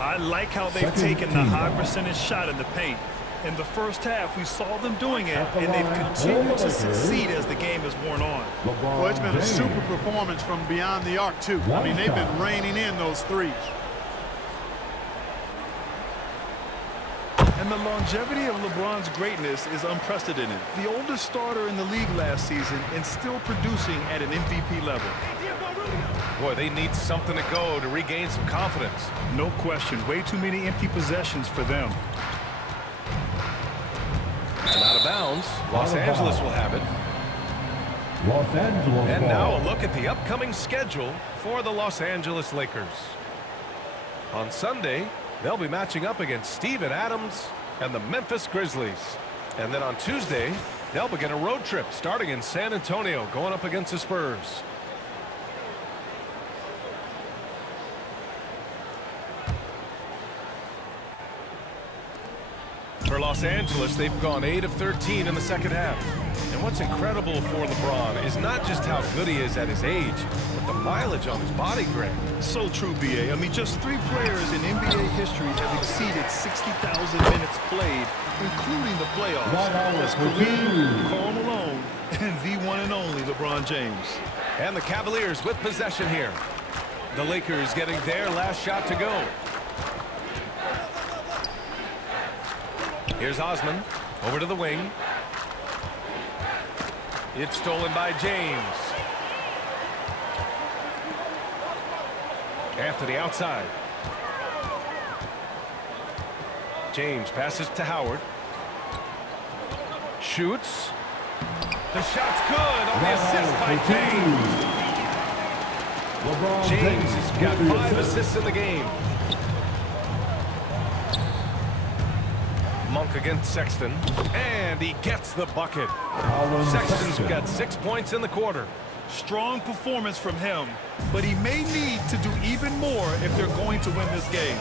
I like how they've taken the high percentage shot in the paint. In the first half, we saw them doing it, and they've continued to succeed as the game has worn on. Well, it's been a super performance from beyond the arc, too. I mean, they've been raining in those threes. And the longevity of LeBron's greatness is unprecedented. The oldest starter in the league last season and still producing at an MVP level. Boy, they need something to go to regain some confidence. No question. Way too many empty possessions for them. And out of bounds. Los Angeles will have it. Los Angeles. And now a look at the upcoming schedule for the Los Angeles Lakers. On Sunday, they'll be matching up against Steven Adams and the Memphis Grizzlies. And then on Tuesday, they'll begin a road trip starting in San Antonio, going up against the Spurs. For Los Angeles, they've gone 8 of 13 in the second half. And what's incredible for LeBron is not just how good he is at his age, but the mileage on his body, Greg. So true, B.A. I mean, just 3 players in NBA history have exceeded 60,000 minutes played, including the playoffs. That's Kareem, Karl Malone, and the one and only LeBron James. And the Cavaliers with possession here. The Lakers getting their last shot to go. Here's Osman, over to the wing. It's stolen by James. Anthony outside. James passes to Howard. Shoots. The shot's good on the assist by James. James has got 5 assists in the game. Monk against Sexton, and he gets the bucket. Sexton's got 6 points in the quarter. Strong performance from him, but he may need to do even more if they're going to win this game.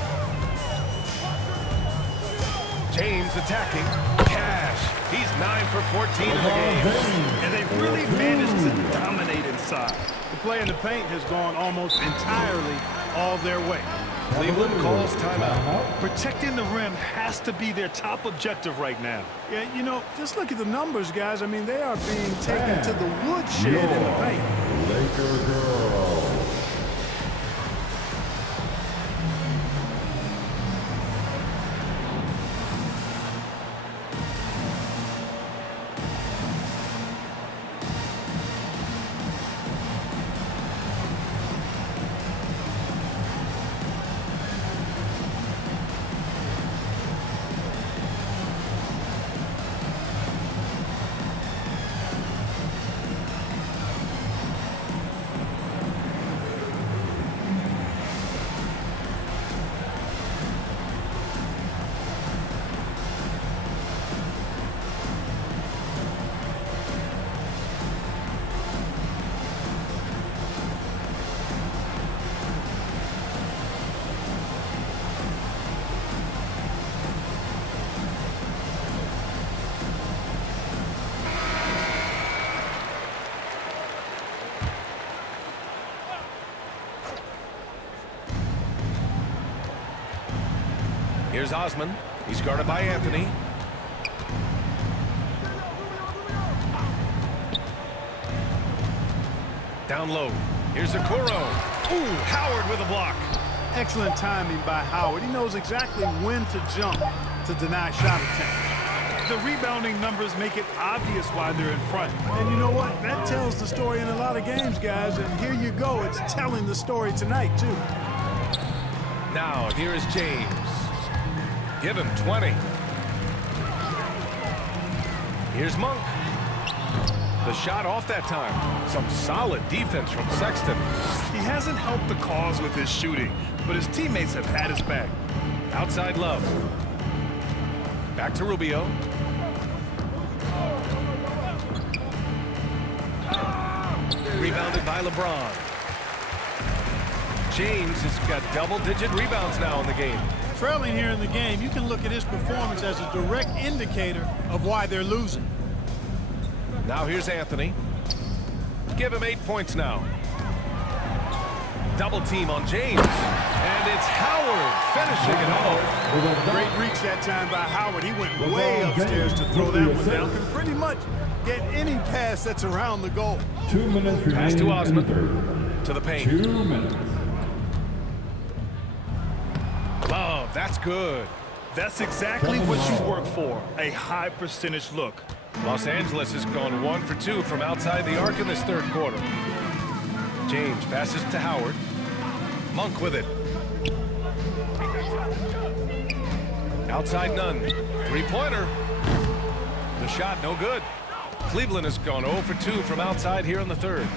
James attacking. Cash. He's 9 for 14 in the game. And they've really managed to dominate inside. The play in the paint has gone almost entirely all their way. Cleveland calls timeout. Protecting the rim has to be their top objective right now. Yeah, you know, just look at the numbers, guys. I mean, they are being taken to the woodshed in the paint. Laker girl. Here's Osman. He's guarded by Anthony. Down low. Here's Okoro. Ooh, Howard with a block. Excellent timing by Howard. He knows exactly when to jump to deny shot attempt. The rebounding numbers make it obvious why they're in front. And you know what? That tells the story in a lot of games, guys. And here you go. It's telling the story tonight, too. Now, here is James. Give him 20. Here's Monk. The shot off that time. Some solid defense from Sexton. He hasn't helped the cause with his shooting, but his teammates have had his back. Outside Love. Back to Rubio. Rebounded by LeBron. James has got double-digit rebounds now in the game. Trailing here in the game, you can look at his performance as a direct indicator of why they're losing. Now here's Anthony. Give him 8 points now. Double team on James. And it's Howard finishing it off. Great reach that time by Howard. He went way upstairs to throw that one down. Can pretty much get any pass that's around the goal. 2 minutes remaining. Pass to Osman. To the paint. 2 minutes. Love, that's good. That's exactly what you work for, a high percentage look. Los Angeles has gone 1 for 2 from outside the arc in this third quarter. James passes to Howard. Monk with it. Outside Nunn. Three-pointer. The shot no good. Cleveland has gone 0 for 2 from outside here in the third.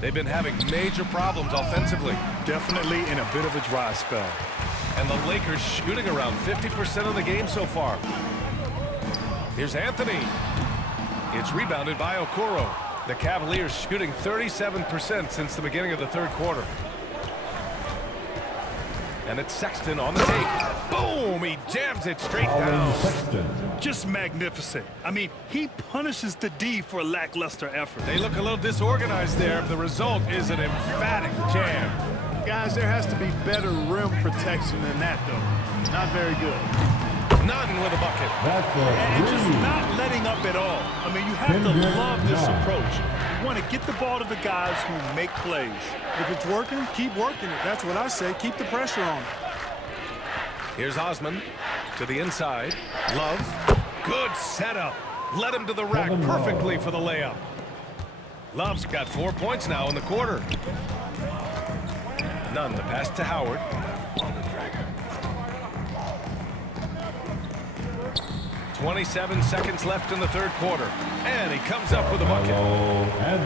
They've been having major problems offensively. Definitely in a bit of a dry spell. And the Lakers shooting around 50% of the game so far. Here's Anthony. It's rebounded by Okoro. The Cavaliers shooting 37% since the beginning of the third quarter. And it's Sexton on the tape. Boom! He jams it straight down. Just magnificent. I mean, he punishes the D for a lackluster effort. They look a little disorganized there. The result is an emphatic jam. Guys, there has to be better rim protection than that, though. Not very good. Nunn with a bucket. And just not letting up at all. I mean, you have to love this approach. You want to get the ball to the guys who make plays. If it's working, keep working it. That's what I say. Keep the pressure on. Here's Osman to the inside. Love. Good setup. Led him to the rack perfectly for the layup. Love's got 4 points now in the quarter. Nunn, the pass to Howard. .27 seconds left in the third quarter. And he comes up with a bucket.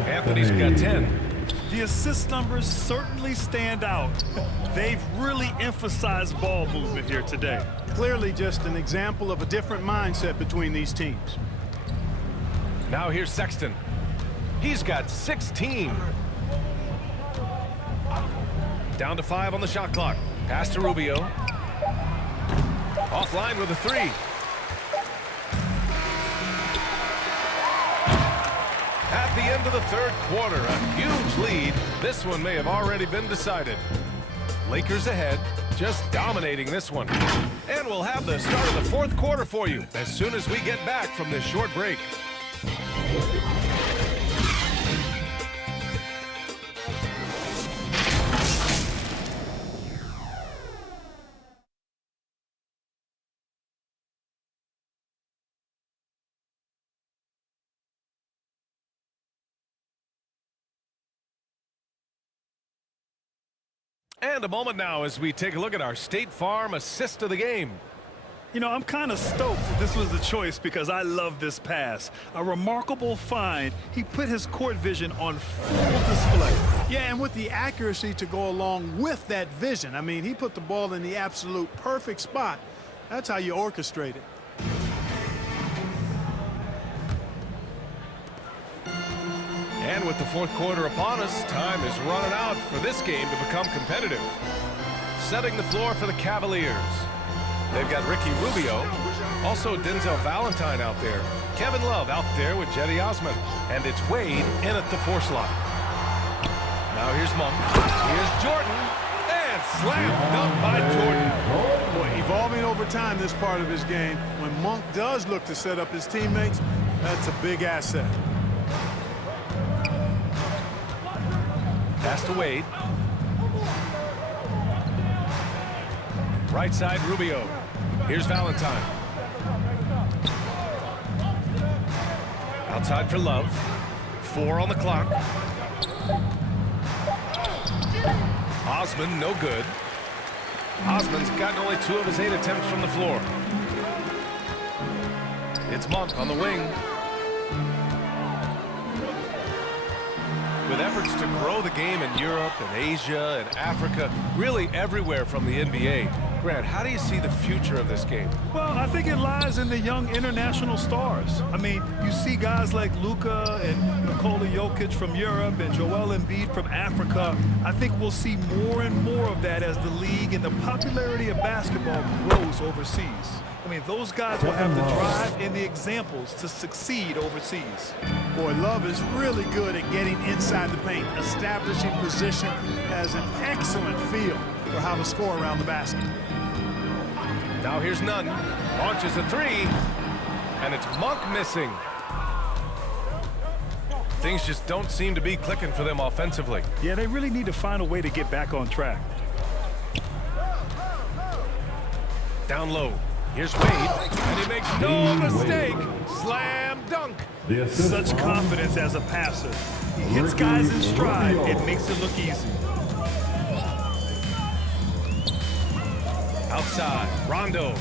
Anthony's got 10. The assist numbers certainly stand out. They've really emphasized ball movement here today. Clearly just an example of a different mindset between these teams. Now here's Sexton. He's got 16. Down to 5 on the shot clock. Pass to Rubio. Offline with a 3. At the end of the third quarter, a huge lead. This one may have already been decided. Lakers ahead, just dominating this one. And we'll have the start of the fourth quarter for you as soon as we get back from this short break. And a moment now as we take a look at our State Farm assist of the game. You know, I'm kind of stoked that this was the choice because I love this pass. A remarkable find. He put his court vision on full display. Yeah, and with the accuracy to go along with that vision. I mean, he put the ball in the absolute perfect spot. That's how you orchestrate it. And with the fourth quarter upon us, time is running out for this game to become competitive. Setting the floor for the Cavaliers. They've got Ricky Rubio, also Denzel Valentine out there, Kevin Love out there with Jetty Osman, and it's Wade in at the 4 slot. Now here's Monk, here's Jordan, and slam dunk by Jordan. Boy, evolving over time this part of his game. When Monk does look to set up his teammates, that's a big asset. Pass to Wade. Right side, Rubio. Here's Valentine. Outside for Love. 4 on the clock. Osman, no good. Osman's gotten only 2 of his 8 attempts from the floor. It's Monk on the wing. With efforts to grow the game in Europe and Asia and Africa, really everywhere from the NBA. Grant, how do you see the future of this game? Well, I think it lies in the young international stars. I mean, you see guys like Luka and Nikola Jokic from Europe and Joel Embiid from Africa. I think we'll see more and more of that as the league and the popularity of basketball grows overseas. I mean, those guys will have the drive and the examples to succeed overseas. Boy, Love is really good at getting inside the paint, establishing position, has an excellent feel for how to score around the basket. Now here's Nunn, launches a three, and it's Monk missing. Things just don't seem to be clicking for them offensively. Yeah, they really need to find a way to get back on track. Down low, here's Wade, and he makes no mistake. Slam dunk. Such confidence as a passer. He hits guys in stride. It makes it look easy. Outside, Rondo.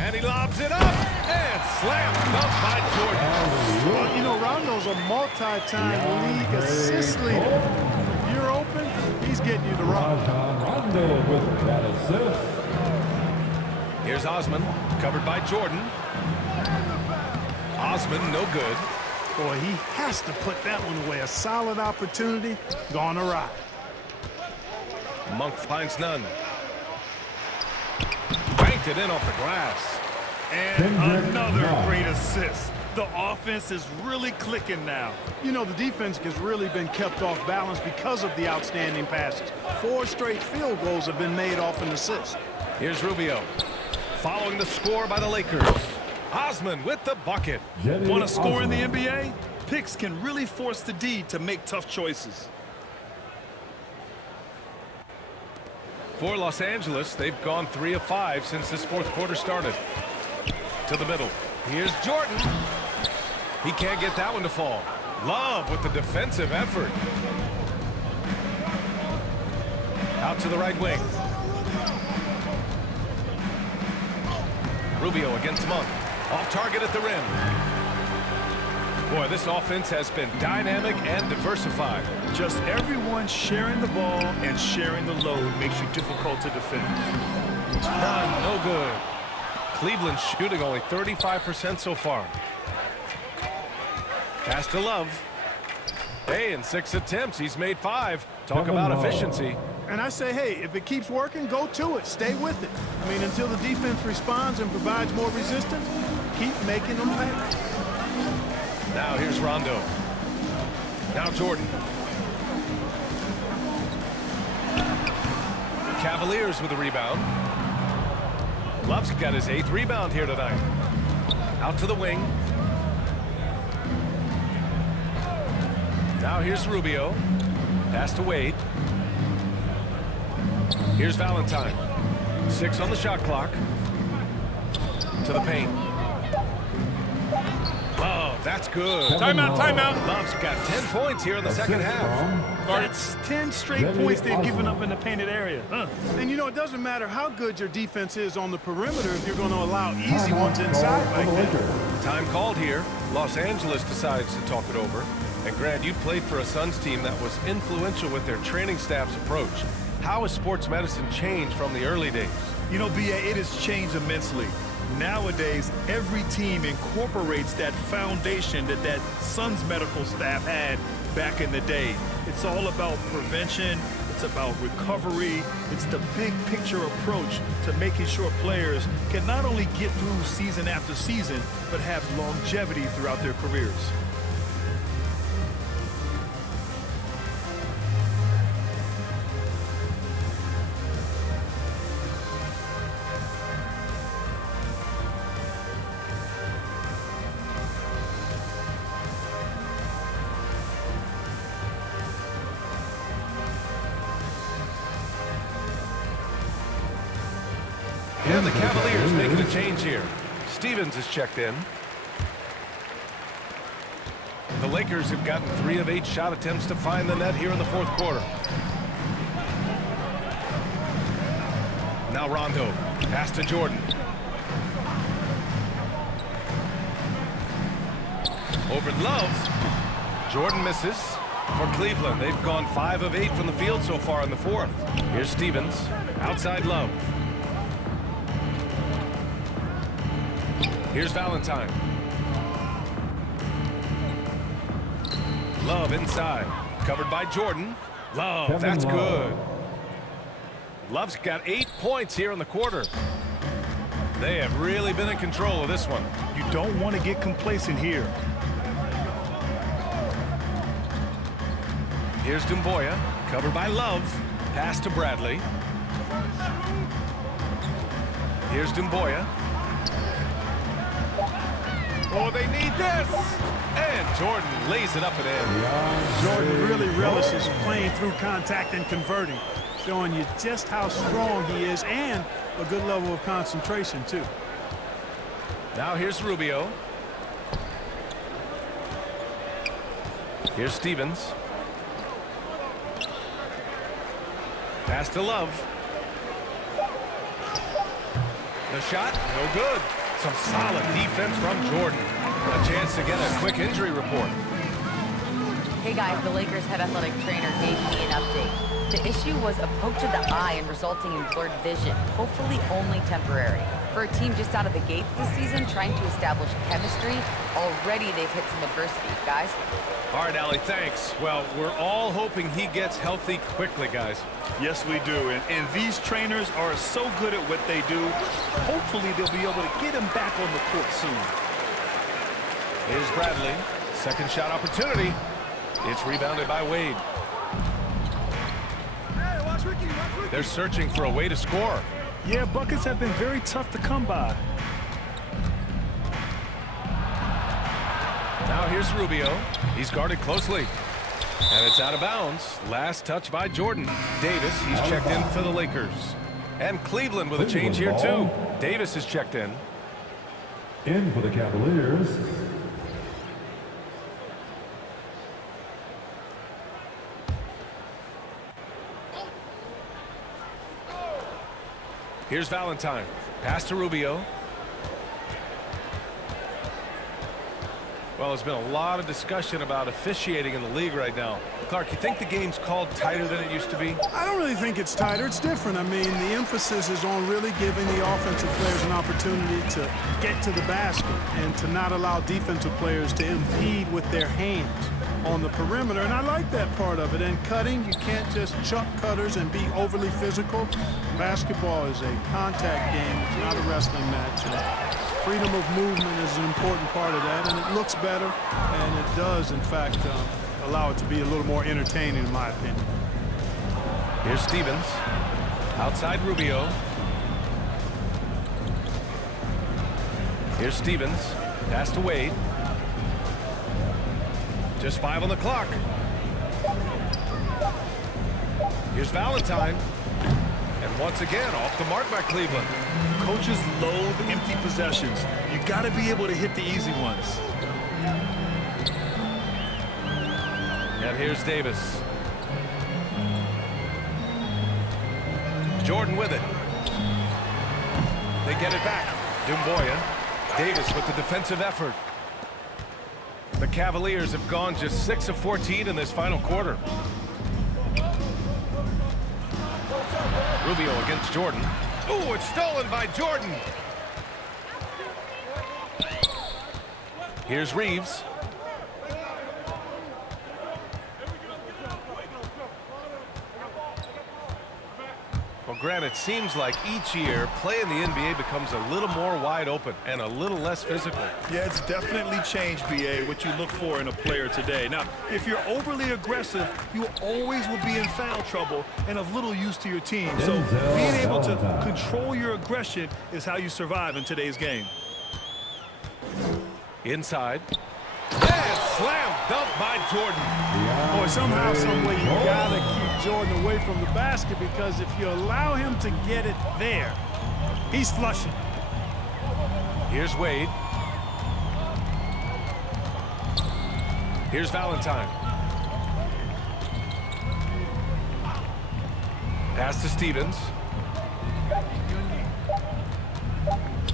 And he lobs it up, and slam dunk by Jordan. Well, you know, Rondo's a multi-time league assist leader. If you're open, he's getting you the rock. Rondo with that assist. Here's Osman, covered by Jordan. Osman, no good. Boy, he has to put that one away. A solid opportunity, gone awry. Monk finds none. Banked it in off the glass. And another great assist. The offense is really clicking now. You know, the defense has really been kept off balance because of the outstanding passes. 4 straight field goals have been made off an assist. Here's Rubio. Following the score by the Lakers. Osman with the bucket. Want to score in the NBA? Picks can really force the D to make tough choices. For Los Angeles, they've gone 3 of 5 since this fourth quarter started. To the middle. Here's Jordan. He can't get that one to fall. Love with the defensive effort. Out to the right wing. Rubio against Monk. Off target at the rim. Boy, this offense has been dynamic and diversified. Just everyone sharing the ball and sharing the load makes you difficult to defend. None, no good. Cleveland shooting only 35% so far. Pass to Love. Hey, in 6 attempts, he's made 5. Talk about efficiency. And I say, hey, if it keeps working, go to it. Stay with it. I mean, until the defense responds and provides more resistance, keep making them pay. Now here's Rondo. Now Jordan. Cavaliers with a rebound. Love's got his 8th rebound here tonight. Out to the wing. Now here's Rubio. Pass to Wade. Here's Valentine. 6 on the shot clock. To the paint. Love, that's good. Timeout, timeout. Love's got 10 points here in the second half. That's 10 straight points they've given up in the painted area. And you know, it doesn't matter how good your defense is on the perimeter if you're going to allow easy ones inside like that. Time called here. Los Angeles decides to talk it over. And Grant, you played for a Suns team that was influential with their training staff's approach. How has sports medicine changed from the early days? You know, B.A., it has changed immensely. Nowadays, every team incorporates that foundation that Suns medical staff had back in the day. It's all about prevention. It's about recovery. It's the big picture approach to making sure players can not only get through season after season, but have longevity throughout their careers. And the Cavaliers making a change here. Stevens is checked in. The Lakers have gotten 3 of 8 shot attempts to find the net here in the fourth quarter. Now Rondo. Pass to Jordan. Over Love. Jordan misses for Cleveland. They've gone 5 of 8 from the field so far in the fourth. Here's Stevens. Outside Love. Here's Valentine. Love inside. Covered by Jordan. Love, that's good. Love's got 8 points here in the quarter. They have really been in control of this one. You don't want to get complacent here. Here's Dumboya, covered by Love. Pass to Bradley. Here's Dumboya. Oh, they need this! And Jordan lays it up and in. Jordan really relishes playing through contact and converting, showing you just how strong he is and a good level of concentration, too. Now here's Rubio. Here's Stevens. Pass to Love. The shot, no good. Some solid defense from Jordan. A chance to get a quick injury report. Hey guys, the Lakers head athletic trainer gave me an update. The issue was a poke to the eye and resulting in blurred vision, hopefully only temporary. For a team just out of the gates this season trying to establish chemistry, already they've hit some adversity, guys. All right, Allie, thanks. Well, we're all hoping he gets healthy quickly, guys. Yes, we do. And these trainers are so good at what they do. Hopefully, they'll be able to get him back on the court soon. Here's Bradley. Second shot opportunity. It's rebounded by Wade. They're searching for a way to score. Yeah, buckets have been very tough to come by. Now here's Rubio. He's guarded closely. And it's out of bounds. Last touch by Jordan. Davis, he's checked in for the Lakers. And Cleveland with a change here too. Davis is checked in. In for the Cavaliers. Here's Valentine. Pass to Rubio. Well, there's been a lot of discussion about officiating in the league right now. Clark, you think the game's called tighter than it used to be? I don't really think it's tighter. It's different. I mean, the emphasis is on really giving the offensive players an opportunity to get to the basket and to not allow defensive players to impede with their hands on the perimeter. And I like that part of it. And cutting, you can't just chuck cutters and be overly physical. Basketball is a contact game. It's not a wrestling match. And freedom of movement is an important part of that, and it looks better, and it does, in fact, allow it to be a little more entertaining, in my opinion. Here's Stevens. Outside Rubio. Here's Stevens. Pass to Wade. Just 5 on the clock. Here's Valentine. And once again, off the mark by Cleveland. Coaches loathe empty possessions. You got to be able to hit the easy ones. And here's Davis. Jordan with it. They get it back. Dumboya. Davis with the defensive effort. The Cavaliers have gone just 6 of 14 in this final quarter. Rubio against Jordan. Ooh, it's stolen by Jordan. Here's Reeves. Well, Grant, it seems like each year play in the NBA becomes a little more wide open and a little less physical. Yeah, it's definitely changed, BA, what you look for in a player today. Now, if you're overly aggressive, you always will be in foul trouble and of little use to your team. So being able to control your aggression is how you survive in today's game. Inside. And slam dunk by Jordan. Boy, somehow, some way, you gotta keep Jordan away from the basket, because if you allow him to get it there, he's flushing. Here's Wade. Here's Valentine. Pass to Stevens.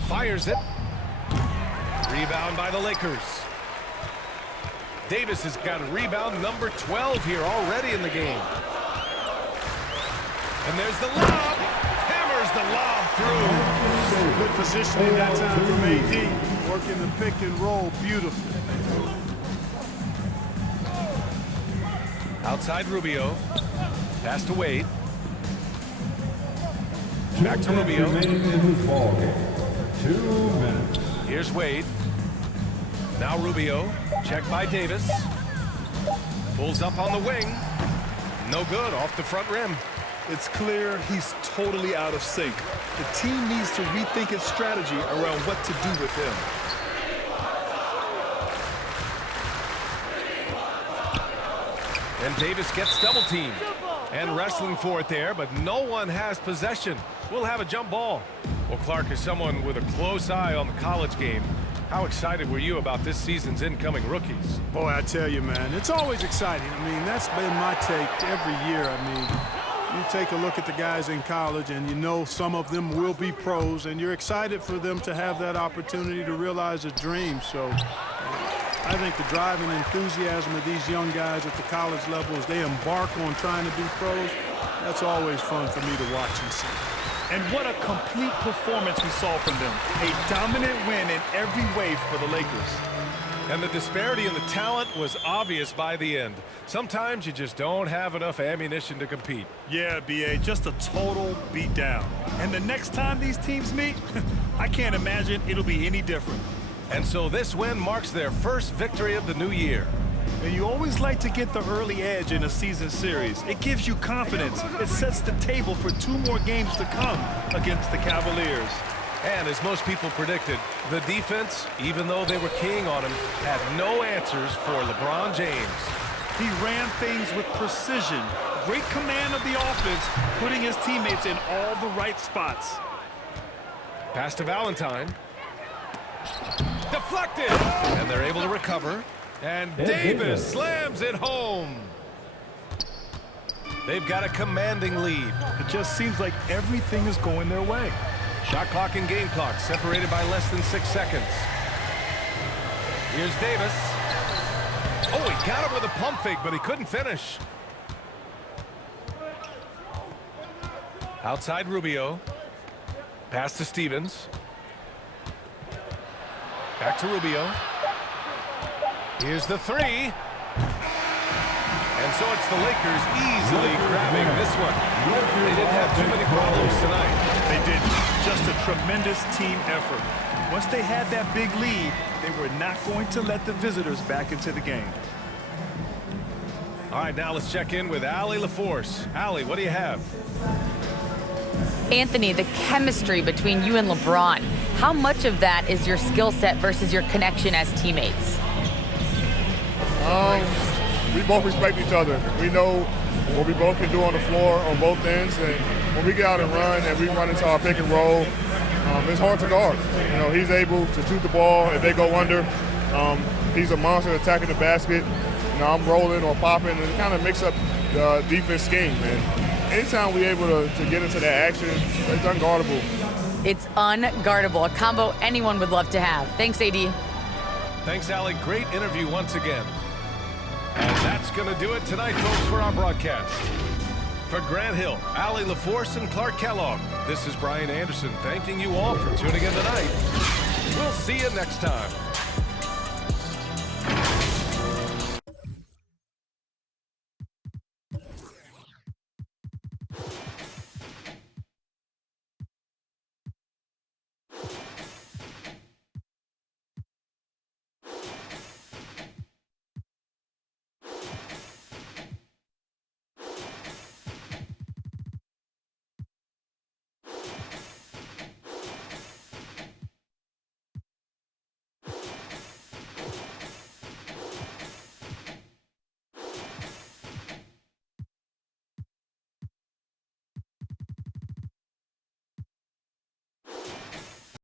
Fires it. Rebound by the Lakers. Davis has got a rebound number 12 here already in the game. And there's the lob. Hammers the lob through. Good positioning that time from AD. Working the pick and roll beautifully. Outside Rubio. Pass to Wade. Back to Rubio. 2 minutes. Here's Wade. Now Rubio. Checked by Davis. Pulls up on the wing. No good. Off the front rim. It's clear he's totally out of sync. The team needs to rethink its strategy around what to do with him. And Davis gets double teamed. And wrestling for it there, but no one has possession. We'll have a jump ball. Well, Clark, is someone with a close eye on the college game. How excited were you about this season's incoming rookies? Boy, I tell you, man, it's always exciting. I mean, that's been my take every year. I mean, you take a look at the guys in college and you know some of them will be pros, and you're excited for them to have that opportunity to realize a dream. So I think the drive and enthusiasm of these young guys at the college level as they embark on trying to be pros, that's always fun for me to watch and see. And what a complete performance we saw from them. A dominant win in every way for the Lakers. And the disparity in the talent was obvious by the end. Sometimes you just don't have enough ammunition to compete. Yeah, B.A., just a total beatdown. And the next time these teams meet, I can't imagine it'll be any different. And so this win marks their first victory of the new year. And you always like to get the early edge in a season series. It gives you confidence. It sets the table for 2 more games to come against the Cavaliers. And as most people predicted, the defense, even though they were keying on him, had no answers for LeBron James. He ran things with precision. Great command of the offense, putting his teammates in all the right spots. Pass to Valentine. Deflected! And they're able to recover. And Davis slams it home. They've got a commanding lead. It just seems like everything is going their way. Shot clock and game clock separated by less than 6 seconds. Here's Davis. Oh, he got it with a pump fake, but he couldn't finish. Outside Rubio. Pass to Stevens. Back to Rubio. Here's the 3. And so it's the Lakers easily grabbing this one. They didn't have too many problems tonight. They didn't. Just a tremendous team effort. Once they had that big lead, they were not going to let the visitors back into the game. All right, now let's check in with Allie LaForce. Allie, what do you have? Anthony, the chemistry between you and LeBron, how much of that is your skill set versus your connection as teammates? We both respect each other. We know what we both can do on the floor on both ends, and when we get out and run and we run into our pick and roll, it's hard to guard. You know, he's able to shoot the ball if they go under. He's a monster attacking the basket. You know, I'm rolling or popping, and it kind of makes up the defense scheme. And anytime we're able to get into that action, it's unguardable. It's unguardable, a combo anyone would love to have. Thanks, AD. Thanks, Allie. Great interview once again. And that's going to do it tonight, folks, for our broadcast. For Grant Hill, Allie LaForce, and Clark Kellogg, this is Brian Anderson thanking you all for tuning in tonight. We'll see you next time.